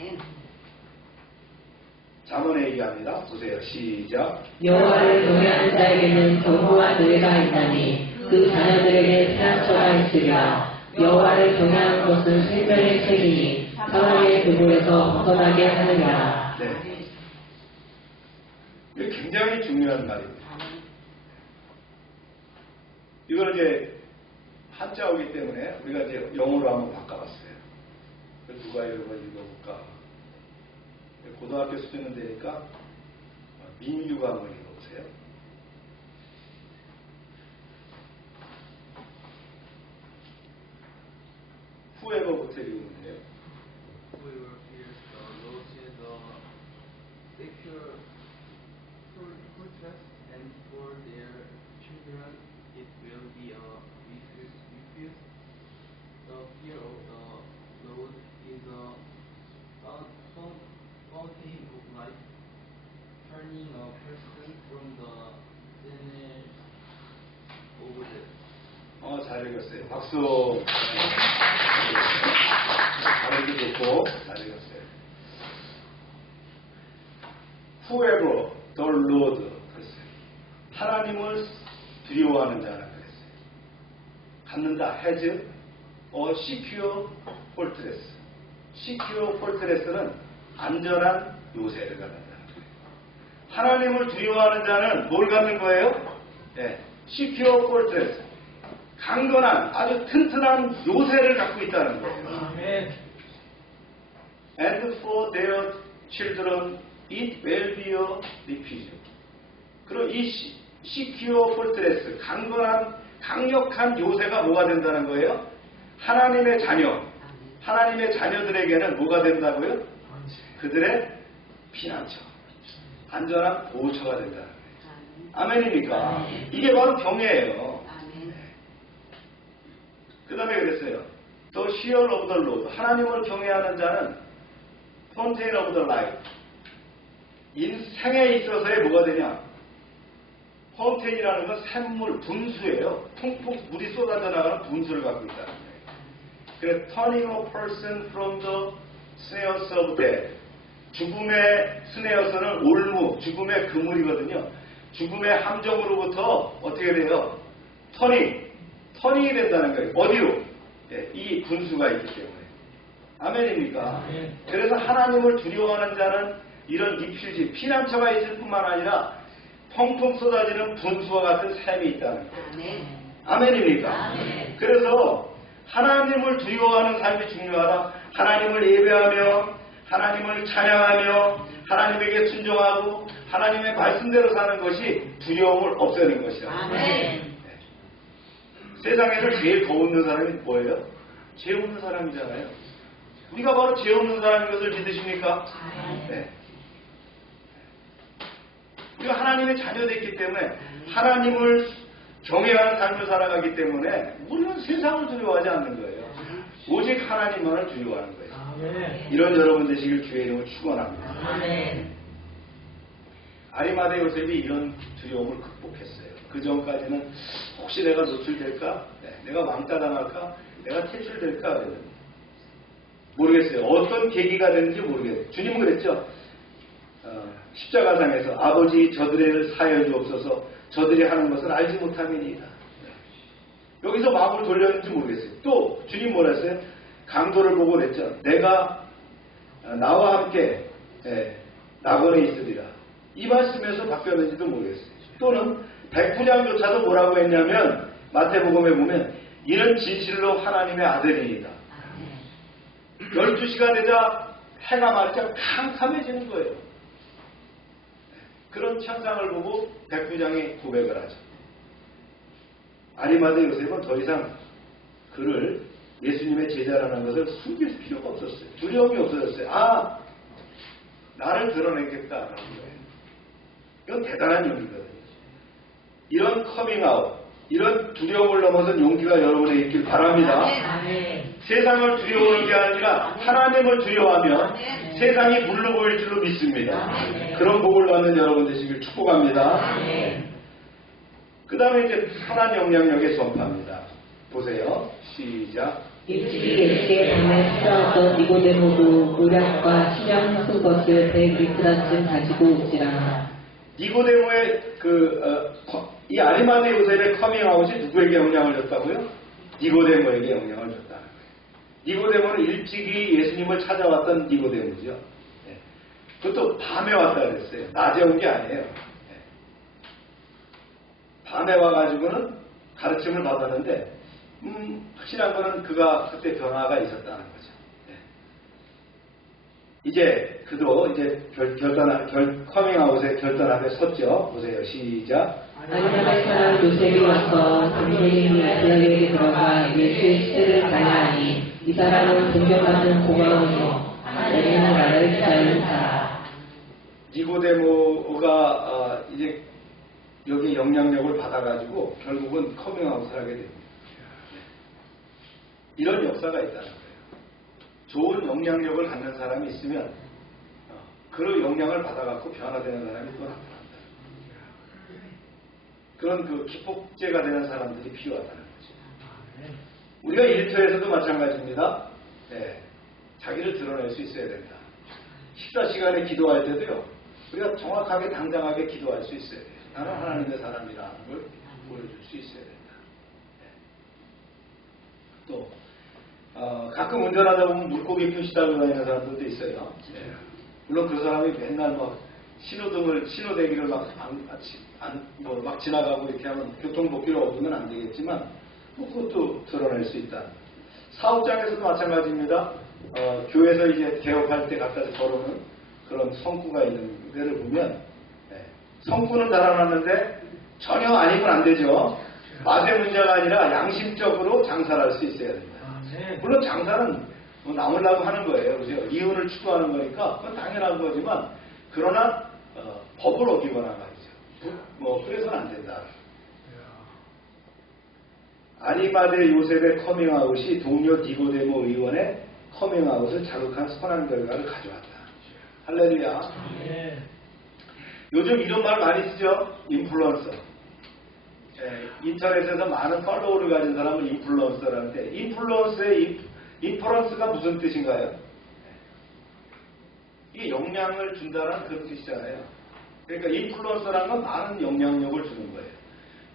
잠언에 얘기합니다. 보세요. 시작. 여호와를 경외하는 자에게는 경고와 노래가 있나니 그 자녀들에게 피난처가 있으리라. 여호와를 경외하는 것은 생명의 책이니 사망의 그물에서 벗어나게 하느니라. 네. 이게 굉장히 중요한 말입니다. 이걸 이제 한자어기 때문에 우리가 이제 영어로 한번 바꿔봤어요. 누가 이런 걸 읽어볼까? 고등학교 수준은 되니까 민유가 한번 읽어보세요. Whoever부터 읽으면 돼요. Whoever fears the Lord is a secure fortress, and for their children it will be a refuge. The fear of the Lord is a fountain of life, turning a person from the sinners over death. 잘 읽었어요. 박수. 잘하기도 좋고, 잘 읽었어요. Whoever the Lord 그랬어요. 하나님을 두려워하는 자는 그랬어요. 갖는다. has a secure fortress. secure fortress는 안전한 요새를 갖는다는 거예요. 하나님을 두려워하는 자는 뭘 갖는 거예요? 네. secure fortress. 강건한 아주 튼튼한 요새를 갖고 있다는 거예요. And for their children it will be a refuge. 그럼 이 secure fortress, 강력한 요새가 뭐가 된다는 거예요? 하나님의 자녀들에게는 뭐가 된다고요? 그들의 피난처, 안전한 보호처가 된다는 거예요. 아멘입니까? 이게 바로 경외예요. 그 다음에 그랬어요. The fear of the Lord. 하나님을 경외하는 자는 fountain of the life. 인생에 있어서의 뭐가 되냐? 파운테인이라는 건 샘물, 분수예요. 퐁퐁 물이 쏟아져 나가는 분수를 갖고 있다는 거예요. 그래서 turning a person from the snares of death. 죽음의 스네어스는 올무, 죽음의 그물이거든요. 죽음의 함정으로부터 어떻게 돼요? 터닝이 된다는 거예요. 어디로? 예, 이 분수가 있기 때문에. 아멘입니까? 그래서 하나님을 두려워하는 자는 이런 리퓨지, 피난처가 있을 뿐만 아니라 펑펑 쏟아지는 분수와 같은 삶이 있다는 거예요. 아멘입니까? 그래서 하나님을 두려워하는 삶이 중요하다. 하나님을 예배하며 하나님을 찬양하며 하나님에게 순종하고 하나님의 말씀대로 사는 것이 두려움을 없애는 것이다. 세상에서 제일 거웃는 사람이 뭐예요? 죄 없는 사람이잖아요. 우리가 바로 죄 없는 사람인 것을 믿으십니까? 네. 우리가 하나님의 자녀됐기 때문에 하나님을 경외하는 삶을 살아가기 때문에 우리는 세상을 두려워하지 않는 거예요. 오직 하나님만을 두려워하는 거예요. 이런 여러분 되시길 주의 이름으로 축원합니다. 아리마대 요셉이 이런 두려움을 극복했어요. 그 전까지는 혹시 내가 노출될까? 내가 왕따 당할까? 내가 퇴출될까? 모르겠어요. 어떤 계기가 되는지 모르겠어요. 주님은 그랬죠. 십자가상에서 아버지 저들을 사하여 주옵소서 저들이 하는 것을 알지 못함이니이다. 여기서 마음을 돌렸는지 모르겠어요. 또 주님 뭐라 했어요? 강도를 보고 그랬죠. 내가 나와 함께 낙원에 있으리라. 이 말씀에서 바뀌었는지도 모르겠어요. 또는 백부장조차도 뭐라고 했냐면 마태복음에 보면 이는 진실로 하나님의 아들이니다. 12시가 되자 해가 말자 캄캄해지는 거예요. 그런 천상을 보고 백부장이 고백을 하죠. 아리마대 요셉은 더 이상 그를 예수님의 제자라는 것을 숨길 필요가 없었어요. 두려움이 없어졌어요. 나를 드러내겠다라는 거예요. 이건 대단한 용기거든요. 이런 커밍아웃, 이런 두려움을 넘어선 용기가 여러분에 있길 바랍니다. 세상을 두려워하는 게 아니라 하나님을 두려워하면 세상이 물로 보일 줄로 믿습니다. 그런 복을 받는 여러분 되시길 축복합니다. 그 다음에 이제 선한 영향력의 전파입니다. 보세요. 시작. 일찍이 예수의 방에 찾아왔던 니고데모도 의략과 신령 섞은 것을 100리트라쯤 가지고 오지라. 니고데모의 이 아리마대 요셉의 커밍아웃이 누구에게 영향을 줬다고요? 니고데모에게 영향을 줬다. 니고데모는 일찍이 예수님을 찾아왔던 니고데모죠. 네. 그것도 밤에 왔다 그랬어요. 낮에 온 게 아니에요. 네. 밤에 와가지고는 가르침을 받았는데 확실한 거는 그가 그때 변화가 있었다는 거죠. 네. 이제 그도 이제 커밍아웃의 결단 앞에 섰죠. 보세요. 시작. 아리마대 사람 요셉이 와서 선생님이 그에게 들어가 예수의 시체를 가야하니 이 사람은 존경받는 고마우며 하나님의 나라를 기다리는 자. 니고데모가 이제 여기 영향력을 받아가지고 결국은 커밍아웃을 하게 됩니다. 이런 역사가 있다는 거예요. 좋은 영향력을 갖는 사람이 있으면 그 영향을 받아갖고 변화되는 사람이 또 나타난다. 그런 기폭제가 되는 사람들이 필요하다는 거죠. 우리가 일터에서도 마찬가지입니다. 네, 자기를 드러낼 수 있어야 된다. 식사 시간에 기도할 때도요. 우리가 정확하게 당당하게 기도할 수 있어야 돼요. 나는 하나님의 사람이라는 걸 보여줄 수 있어야 된다. 네. 또 가끔 운전하다 보면 물고기 표시 달고 다니는 사람들도 있어요. 네. 물론 그 사람이 맨날 막 신호대기를 막 지나가고 이렇게 하면 교통법규를 어기면 안 되겠지만 그것도 드러낼 수 있다. 사업장에서도 마찬가지입니다. 교회에서 이제 개업할 때 갖다 걸어놓은 그런 성구가 있는 데를 보면 성구는 달아놨는데 전혀 아니면 안 되죠. 맛의 문제가 아니라 양심적으로 장사를 할 수 있어야 됩니다. 물론 장사는 나오려고 하는 거예요. 그죠? 이윤을 추구하는 거니까 그건 당연한 거지만 그러나 법을 어기거나 말이죠. 그래서는 안 된다. 아리마대 요셉의 커밍아웃이 동료 니고데모 의원의 커밍아웃을 자극한 선한 결과를 가져왔다. 할렐루야. 요즘 이런 말 많이 쓰죠. 인플루언서. 인터넷에서 많은 팔로워를 가진 사람을 인플루언서라는데 인플루언서의 인플루언스가 무슨 뜻인가요? 이게 영향을 준다는 그런 뜻이잖아요. 그러니까 인플루언서라는 건 많은 영향력을 주는 거예요.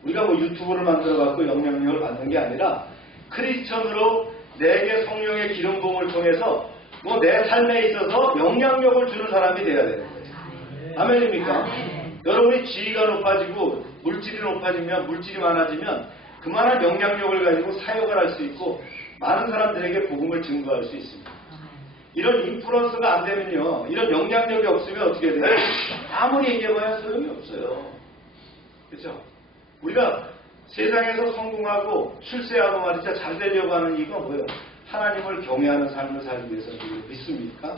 우리가 유튜브를 만들어갖고 영향력을 받는 게 아니라 크리스천으로 내게 성령의 기름 부음을 통해서 내 삶에 있어서 영향력을 주는 사람이 돼야 되는 거예요. 아멘입니까? 여러분이 지위가 높아지고 물질이 높아지면 물질이 많아지면 그만한 영향력을 가지고 사역을 할 수 있고 많은 사람들에게 복음을 증거할 수 있습니다. 이런 인플루언스가 안 되면요. 이런 영향력이 없으면 어떻게 돼요? 아무리 얘기해봐야 소용이 없어요. 그렇죠? 우리가 세상에서 성공하고 출세하고 말이죠. 잘 되려고 하는 이유가 뭐예요? 하나님을 경외하는 삶을 살기 위해서 믿습니까?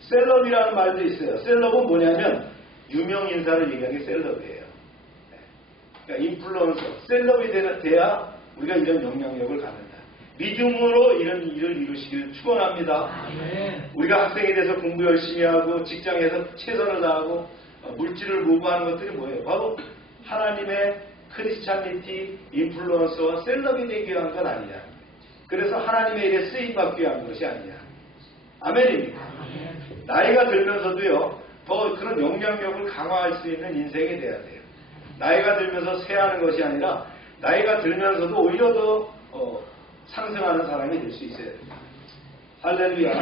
셀럽이라는 말도 있어요. 셀럽은 뭐냐면 유명 인사를 얘기하는 게 셀럽이에요. 그러니까 인플루언서, 셀럽이 돼야 우리가 이런 영향력을 갖는다. 믿음으로 이런 일을 이루시기를 축원합니다. 우리가 학생에 대해서 공부 열심히 하고 직장에서 최선을 다하고 물질을 모부하는 것들이 뭐예요? 바로 하나님의 크리스찬리티, 인플루언서와 셀럽이 되기 위한 것 아니냐. 그래서 하나님의 일에 쓰임받기 위한 것이 아니냐. 아멘입니다. 나이가 들면서도요. 더 그런 영향력을 강화할 수 있는 인생이 돼야 돼요. 나이가 들면서 쇠하는 것이 아니라 나이가 들면서도 오히려 더 상승하는 사람이 될 수 있어야 됩니다. 할렐루야.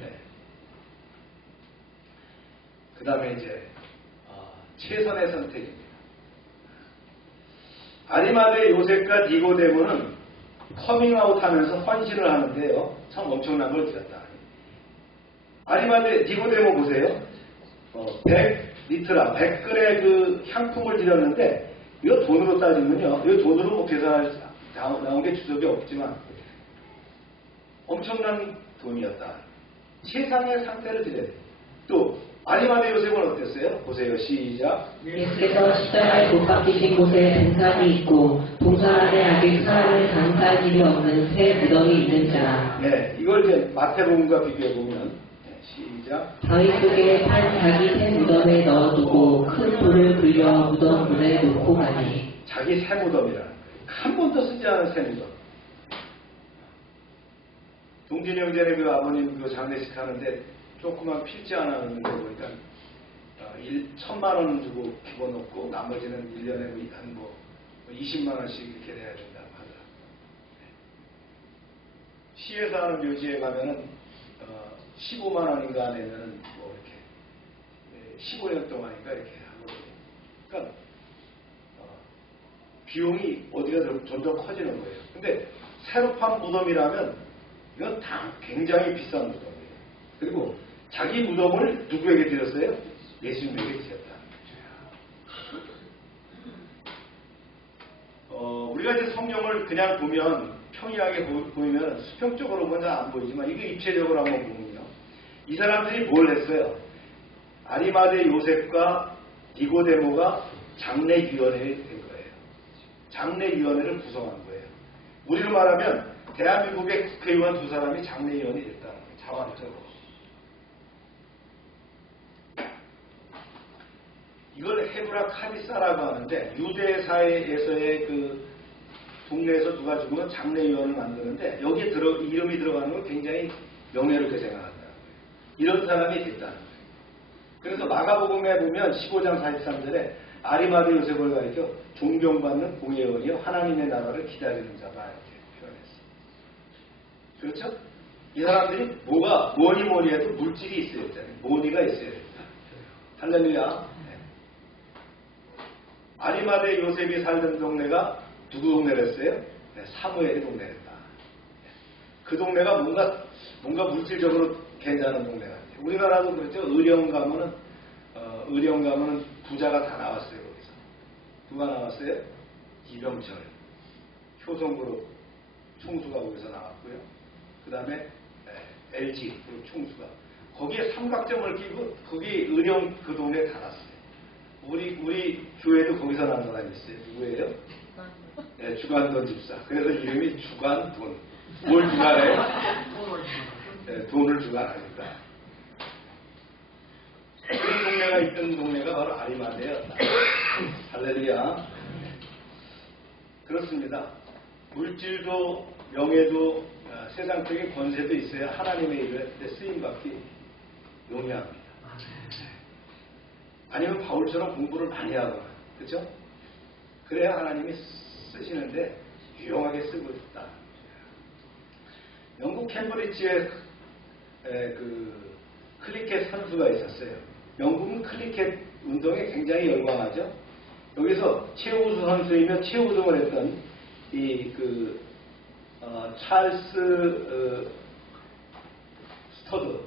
네. 그 다음에 이제 최선의 선택입니다. 아리마대 요셉과 니고데모는 커밍아웃 하면서 헌신을 하는데요. 참 엄청난 걸 드렸다. 아리마대 니고데모 보세요. 100리트라 100근의 그 향품을 드렸는데 이거 돈으로 따지면요. 이거 돈으로 계산할 나온 게 주석이 없지만 엄청난 돈이었다. 세상의 상태를 드려야 돼. 또 아리마대 요셉은 어땠어요? 보세요. 시작. 예수께서 십자가에 못 박히신 곳에 동산이 있고 동산 안에 아직 사람을 장사할 일이 없는 새 무덤이 있는 자. 네, 이걸 이제 마태복음과 비교해 보면 시작. 바위 속에 판 자기 새 무덤에 넣어두고 큰 돌을 굴려 무덤 문에 놓고 가니. 자기 새 무덤이라는 거예요. 한 번도 쓰지 않은 새 무덤. 동진이 형제네 그 아버님 그 장례식 하는데 조그만 필지 하나 넣는데 보니까 1,000만 원 주고 기본 넣고 나머지는 1년에 한 20만 원씩 이렇게 내야 된다고 하더라고요. 시에서 하는 묘지에 가면은 15만 원인가 내면은 뭐 이렇게 15년 동안인가 이렇게 하거든요. 그러니까 비용이 어디가 점점 커지는 거예요. 근데 새로 판 무덤이라면 이건 다 굉장히 비싼 무덤이에요. 그리고 자기 무덤을 누구에게 드렸어요? 예수님에게 드렸다. 우리가 이제 성경을 그냥 보면 평이하게 보이면 수평적으로 보면 안 보이지만 이게 입체적으로 한번 보면요. 이 사람들이 뭘 했어요? 아리마대 요셉과 니고데모가 장례위원회에 된 거예요. 장례위원회를 구성한 거예요. 우리로 말하면 대한민국의 국회의원 두 사람이 장례위원이 됐다는 거예요. 자원적으로. 이걸 헤브라 카디사라고 하는데 유대 사회에서의 그 동네에서 누가 죽으면 장례위원을 만드는데 여기에 이름이 들어가는 걸 굉장히 명예롭게 생각한다는 거예요. 이런 사람이 됐다는 거예요. 그래서 마가복음에 보면 15장 43절에 아리마대 요셉을 가리켜 존경받는 공예원이요 하나님의 나라를 기다리는 자다 이렇게 표현했어요. 그렇죠? 이 사람들이 뭐니 해도 물질이 있어야 되잖아요. 모니가 있어야 됩니다. 할렐루야. 아리마대 요셉이 살던 동네가 누구 동네랬어요? 사무엘의 동네였다. 그 동네가 뭔가 물질적으로 괜찮은 동네 같아요. 우리나라도 그렇죠. 의령 가면은 부자가 다 나왔어요. 거기서 누가 나왔어요? 이병철, 효성그룹 총수가 거기서 나왔고요. 그 다음에 LG 그룹 총수가 거기에 삼각점을 끼고 거기 의령 그 동네에 다 났어요. 우리 교회도 거기서 난 사람이 있어요. 누구예요? 네, 주간돈 집사. 그래서 이름이 주간돈. 뭘 주간해요? 네, 돈을 주간하니까. 그런 동네가 있던 동네가 바로 아리마대였다. 할렐루야. 그렇습니다. 물질도 명예도 세상적인 권세도 있어야 하나님의 일에 쓰임받기 용이합니다. 아니면 바울처럼 공부를 많이 하거나, 그렇죠? 그래야 하나님이 쓰시는데 유용하게 쓰고 있다. 영국 캠브리지에 그 클리켓 선수가 있었어요. 영국은 클리켓 운동에 굉장히 열광하죠. 여기서 최우수 선수이며 최우승을 했던 찰스 스터드,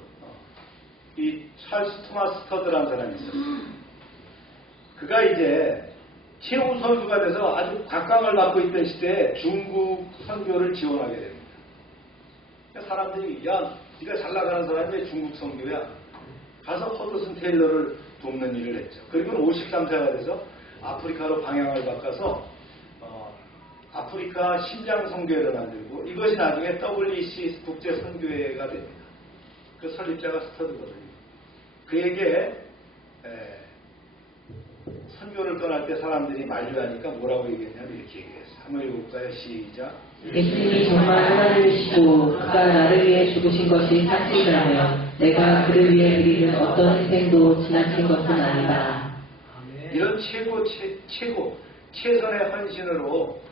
이 찰스 토마스 스터드라는 사람이 있었어요. 그가 이제 최우 선수가 돼서 아주 각광을 받고 있던 시대에 중국 선교를 지원하게 됩니다. 사람들이 야, 네가 잘 나가는 사람이 왜 중국 선교야? 가서 허드슨 테일러를 돕는 일을 했죠. 그리고는 53세가 돼서 아프리카로 방향을 바꿔서 아프리카 심장 선교회를 만들고 이것이 나중에 WEC 국제 선교회가 됩니다. 그 설립자가 스터드거든요. 그에게 선교를 떠날 때 사람들이 만류하니까 뭐라고 얘기했냐면 이렇게 얘기했어요. 한번 읽어볼까요? 시작. 예수님이 정말 하나님이시고 그가 나를 위해 죽으신 것이 사실이라면 내가 그를 위해 드리는 어떤 희생도 지나친 것은 아니다. 이런 최선의 헌신으로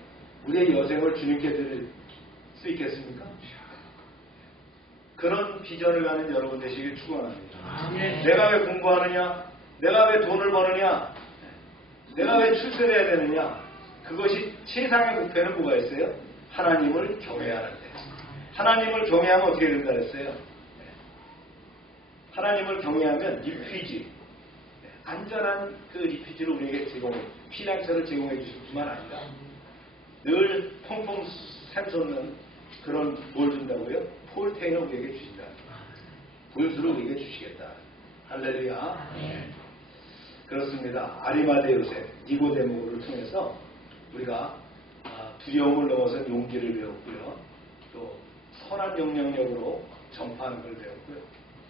우리의 여생을 주님께 드릴 수 있겠습니까? 그런 비전을 가는 여러분 되시길 축원합니다. 내가 왜 공부하느냐? 내가 왜 돈을 버느냐? 내가 왜 출세를 해야 되느냐? 그것이 세상의 목표는 뭐가 있어요? 하나님을 경외하는데. 하나님을 경외하면 어떻게 된다 그랬어요? 하나님을 경외하면 리퓨지, 안전한 그 리퓨지를 우리에게 피난처를 제공해 주실 뿐만 아니라 늘 펑펑 샘솟는 그런 뭘 준다고요? 폴테인을 우리에게 주신다. 분수를 우리에게 주시겠다. 할렐루야. 그렇습니다. 아리마대 요셉, 니고데모를 통해서 우리가 두려움을 넘어선 용기를 배웠고요. 또 선한 영향력으로 전파하는 걸 배웠고요.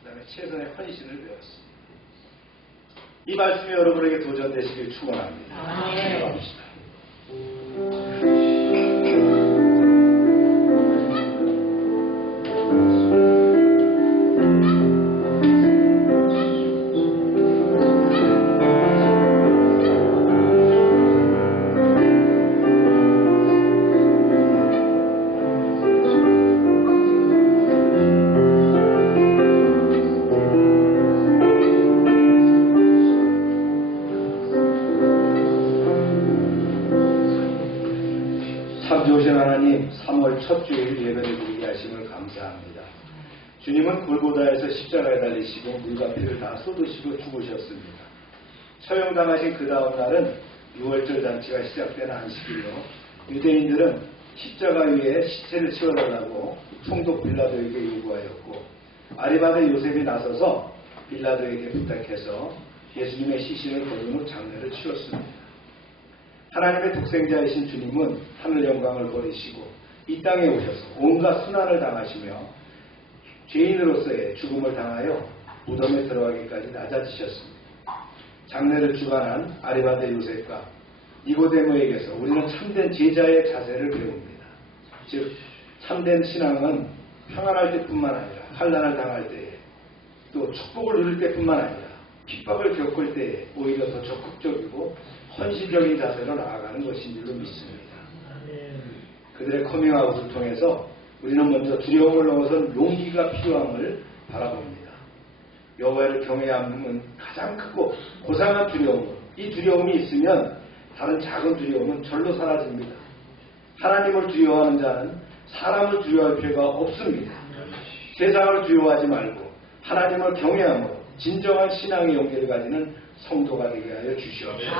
그 다음에 최선의 헌신을 배웠습니다. 이 말씀이 여러분에게 도전되시길 축원합니다. 기도합시다. 첫 주일 예배를 드리게 하심을 감사합니다. 주님은 골고다에서 십자가에 달리시고 물과 피를 다 쏟으시고 죽으셨습니다. 처형당하신 그 다음 날은 6월절 잔치가 시작된 안식일로 유대인들은 십자가 위에 시체를 치워달라고 총독 빌라도에게 요구하였고 아리마대 요셉이 나서서 빌라도에게 부탁해서 예수님의 시신을 거둔 후 장례를 치렀습니다. 하나님의 독생자이신 주님은 하늘 영광을 버리시고 이 땅에 오셔서 온갖 순환을 당하시며 죄인으로서의 죽음을 당하여 무덤에 들어가기까지 낮아지셨습니다. 장례를 주관한 아리마대 요셉과 니고데모에게서 우리는 참된 제자의 자세를 배웁니다. 즉 참된 신앙은 평안할 때뿐만 아니라 환난을 당할 때에 또 축복을 누릴 때뿐만 아니라 핍박을 겪을 때에 오히려 더 적극적이고 헌신적인 자세로 나아가는 것인 줄로 믿습니다. 그들의 커밍아웃을 통해서 우리는 먼저 두려움을 넘어선 용기가 필요함을 바라봅니다. 여호와를 경외함은 가장 크고 고상한 두려움으로 이 두려움이 있으면 다른 작은 두려움은 절로 사라집니다. 하나님을 두려워하는 자는 사람을 두려워할 필요가 없습니다. 세상을 두려워하지 말고 하나님을 경외함으로 진정한 신앙의 용기를 가지는 성도가 되게 하여 주시옵소서.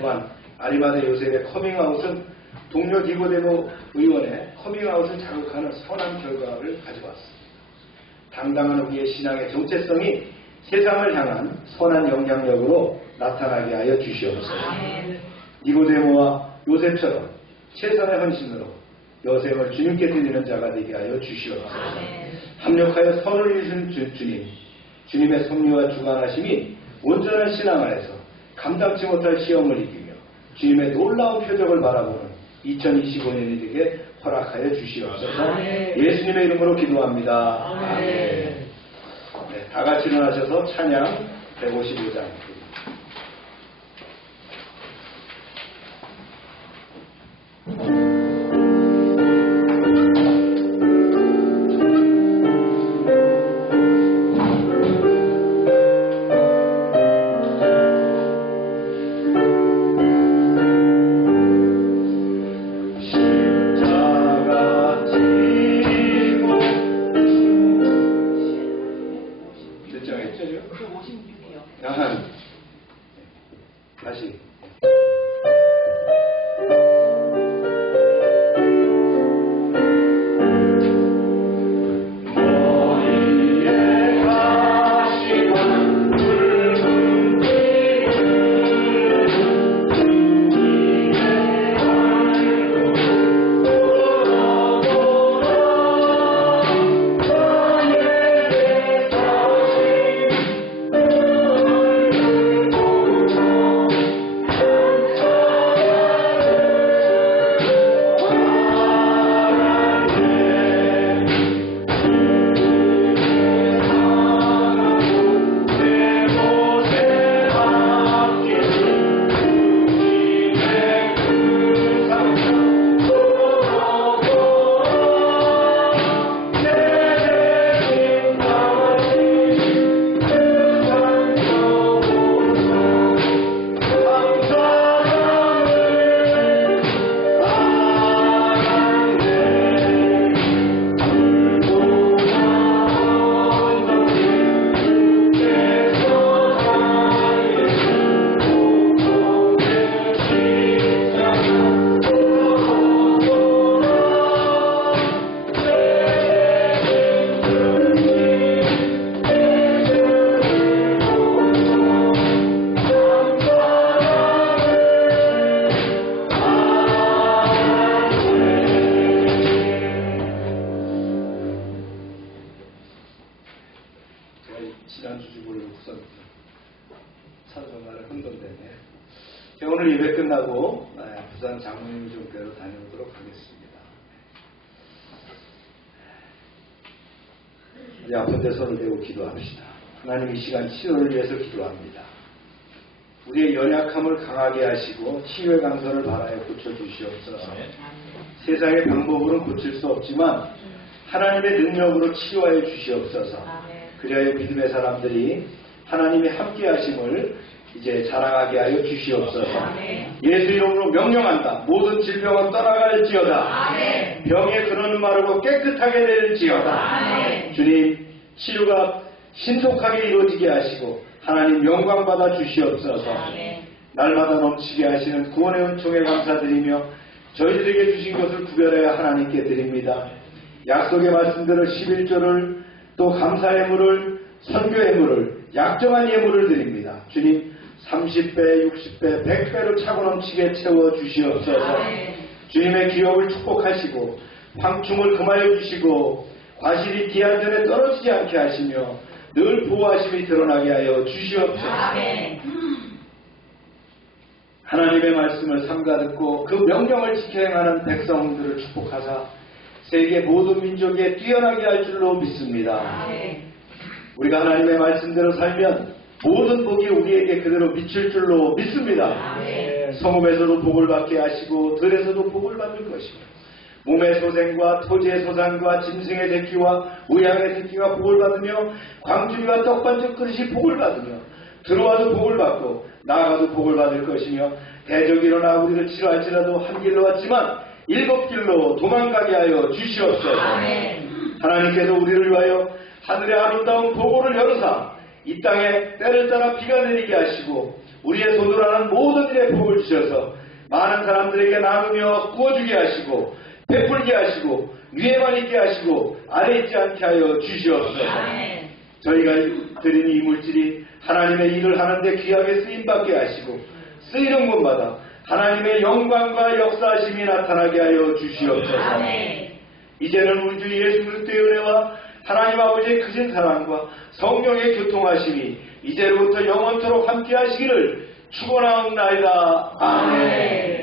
또한 아리마대 요셉의 커밍아웃은 동료 니고데모 의원의 커밍아웃을 자극하는 선한 결과를 가져왔습니다. 당당한 우리의 신앙의 정체성이 세상을 향한 선한 영향력으로 나타나게 하여 주시옵소서. 니고데모와 요셉처럼 최선의 헌신으로 여생을 주님께 드리는 자가 되게 하여 주시옵소서. 합력하여 선을 이루신 주님, 주님의 섭리와 주관하심이 온전한 신앙 안에서 감당치 못할 시험을 이기며 주님의 놀라운 표적을 바라보는 2025년이 되게 허락하여 주시옵소서. 예수님의 이름으로 기도합니다. 아멘. 네, 다 같이 일어나셔서 찬양 155장. 다시. 지난주 주보를 놓고서 전화를 흔들대네. 오늘 예배 끝나고 부산 장로님 종교로 다녀오도록 하겠습니다. 우리 아픈 데 손을 대고 기도합시다. 하나님 이 시간 치료를 위해서 기도합니다. 우리의 연약함을 강하게 하시고 치유의 강선을 바라여 고쳐주시옵소서. 세상의 방법으로는 고칠 수 없지만 하나님의 능력으로 치유하여 주시옵소서. 그리하여 믿음의 사람들이 하나님의 함께 하심을 이제 자라가게 하여 주시옵소서. 예수 이름으로 명령한다. 모든 질병은 떠나갈지어다. 병의 근원은 마르고 깨끗하게 될지어다. 주님, 치료가 신속하게 이루어지게 하시고 하나님 영광 받아 주시옵소서. 날마다 넘치게 하시는 구원의 은총에 감사드리며 저희들에게 주신 것을 구별하여 하나님께 드립니다. 약속의 말씀대로 11조를 또 감사의 물을 선교의 물을 약정한 예물을 드립니다. 주님 30배, 60배, 100배로 차고 넘치게 채워 주시옵소서. 주님의 기업을 축복하시고 황충을 금하여 주시고 과실이 기한전에 떨어지지 않게 하시며 늘 보호하심이 드러나게 하여 주시옵소서. 하나님의 말씀을 삼가 듣고 그 명령을 지켜 행하는 백성들을 축복하사 세계 모든 민족에 뛰어나게 할 줄로 믿습니다. 우리가 하나님의 말씀대로 살면 모든 복이 우리에게 그대로 미칠 줄로 믿습니다. 성읍에서도 복을 받게 하시고 들에서도 복을 받을 것이고 몸의 소생과 토지의 소산과 짐승의 새끼와 우양의 새끼가 복을 받으며 광주리와 떡반죽 그릇이 복을 받으며 들어와도 복을 받고 나아가도 복을 받을 것이며 대적이 일어나 우리를 치료할지라도 한 길로 왔지만 7길로 도망가게 하여 주시옵소서. 하나님께서 우리를 위하여 하늘의 아름다운 보고를 열어사 이 땅에 때를 따라 비가 내리게 하시고 우리의 손으로 하는 모든 일에 복을 주셔서 많은 사람들에게 나누며 구워주게 하시고 베풀게 하시고 위에만 있게 하시고 아래 있지 않게 하여 주시옵소서. 저희가 드린 이 물질이 하나님의 일을 하는데 귀하게 쓰임받게 하시고 쓰이는 곳마다 하나님의 영광과 역사하심이 나타나게 하여 주시옵소서. 이제는 우리 주 예수 그리스도의 은혜와 하나님 아버지의 크신 사랑과 성령의 교통하심이 이제로부터 영원토록 함께 하시기를 축원하옵나이다. 아멘.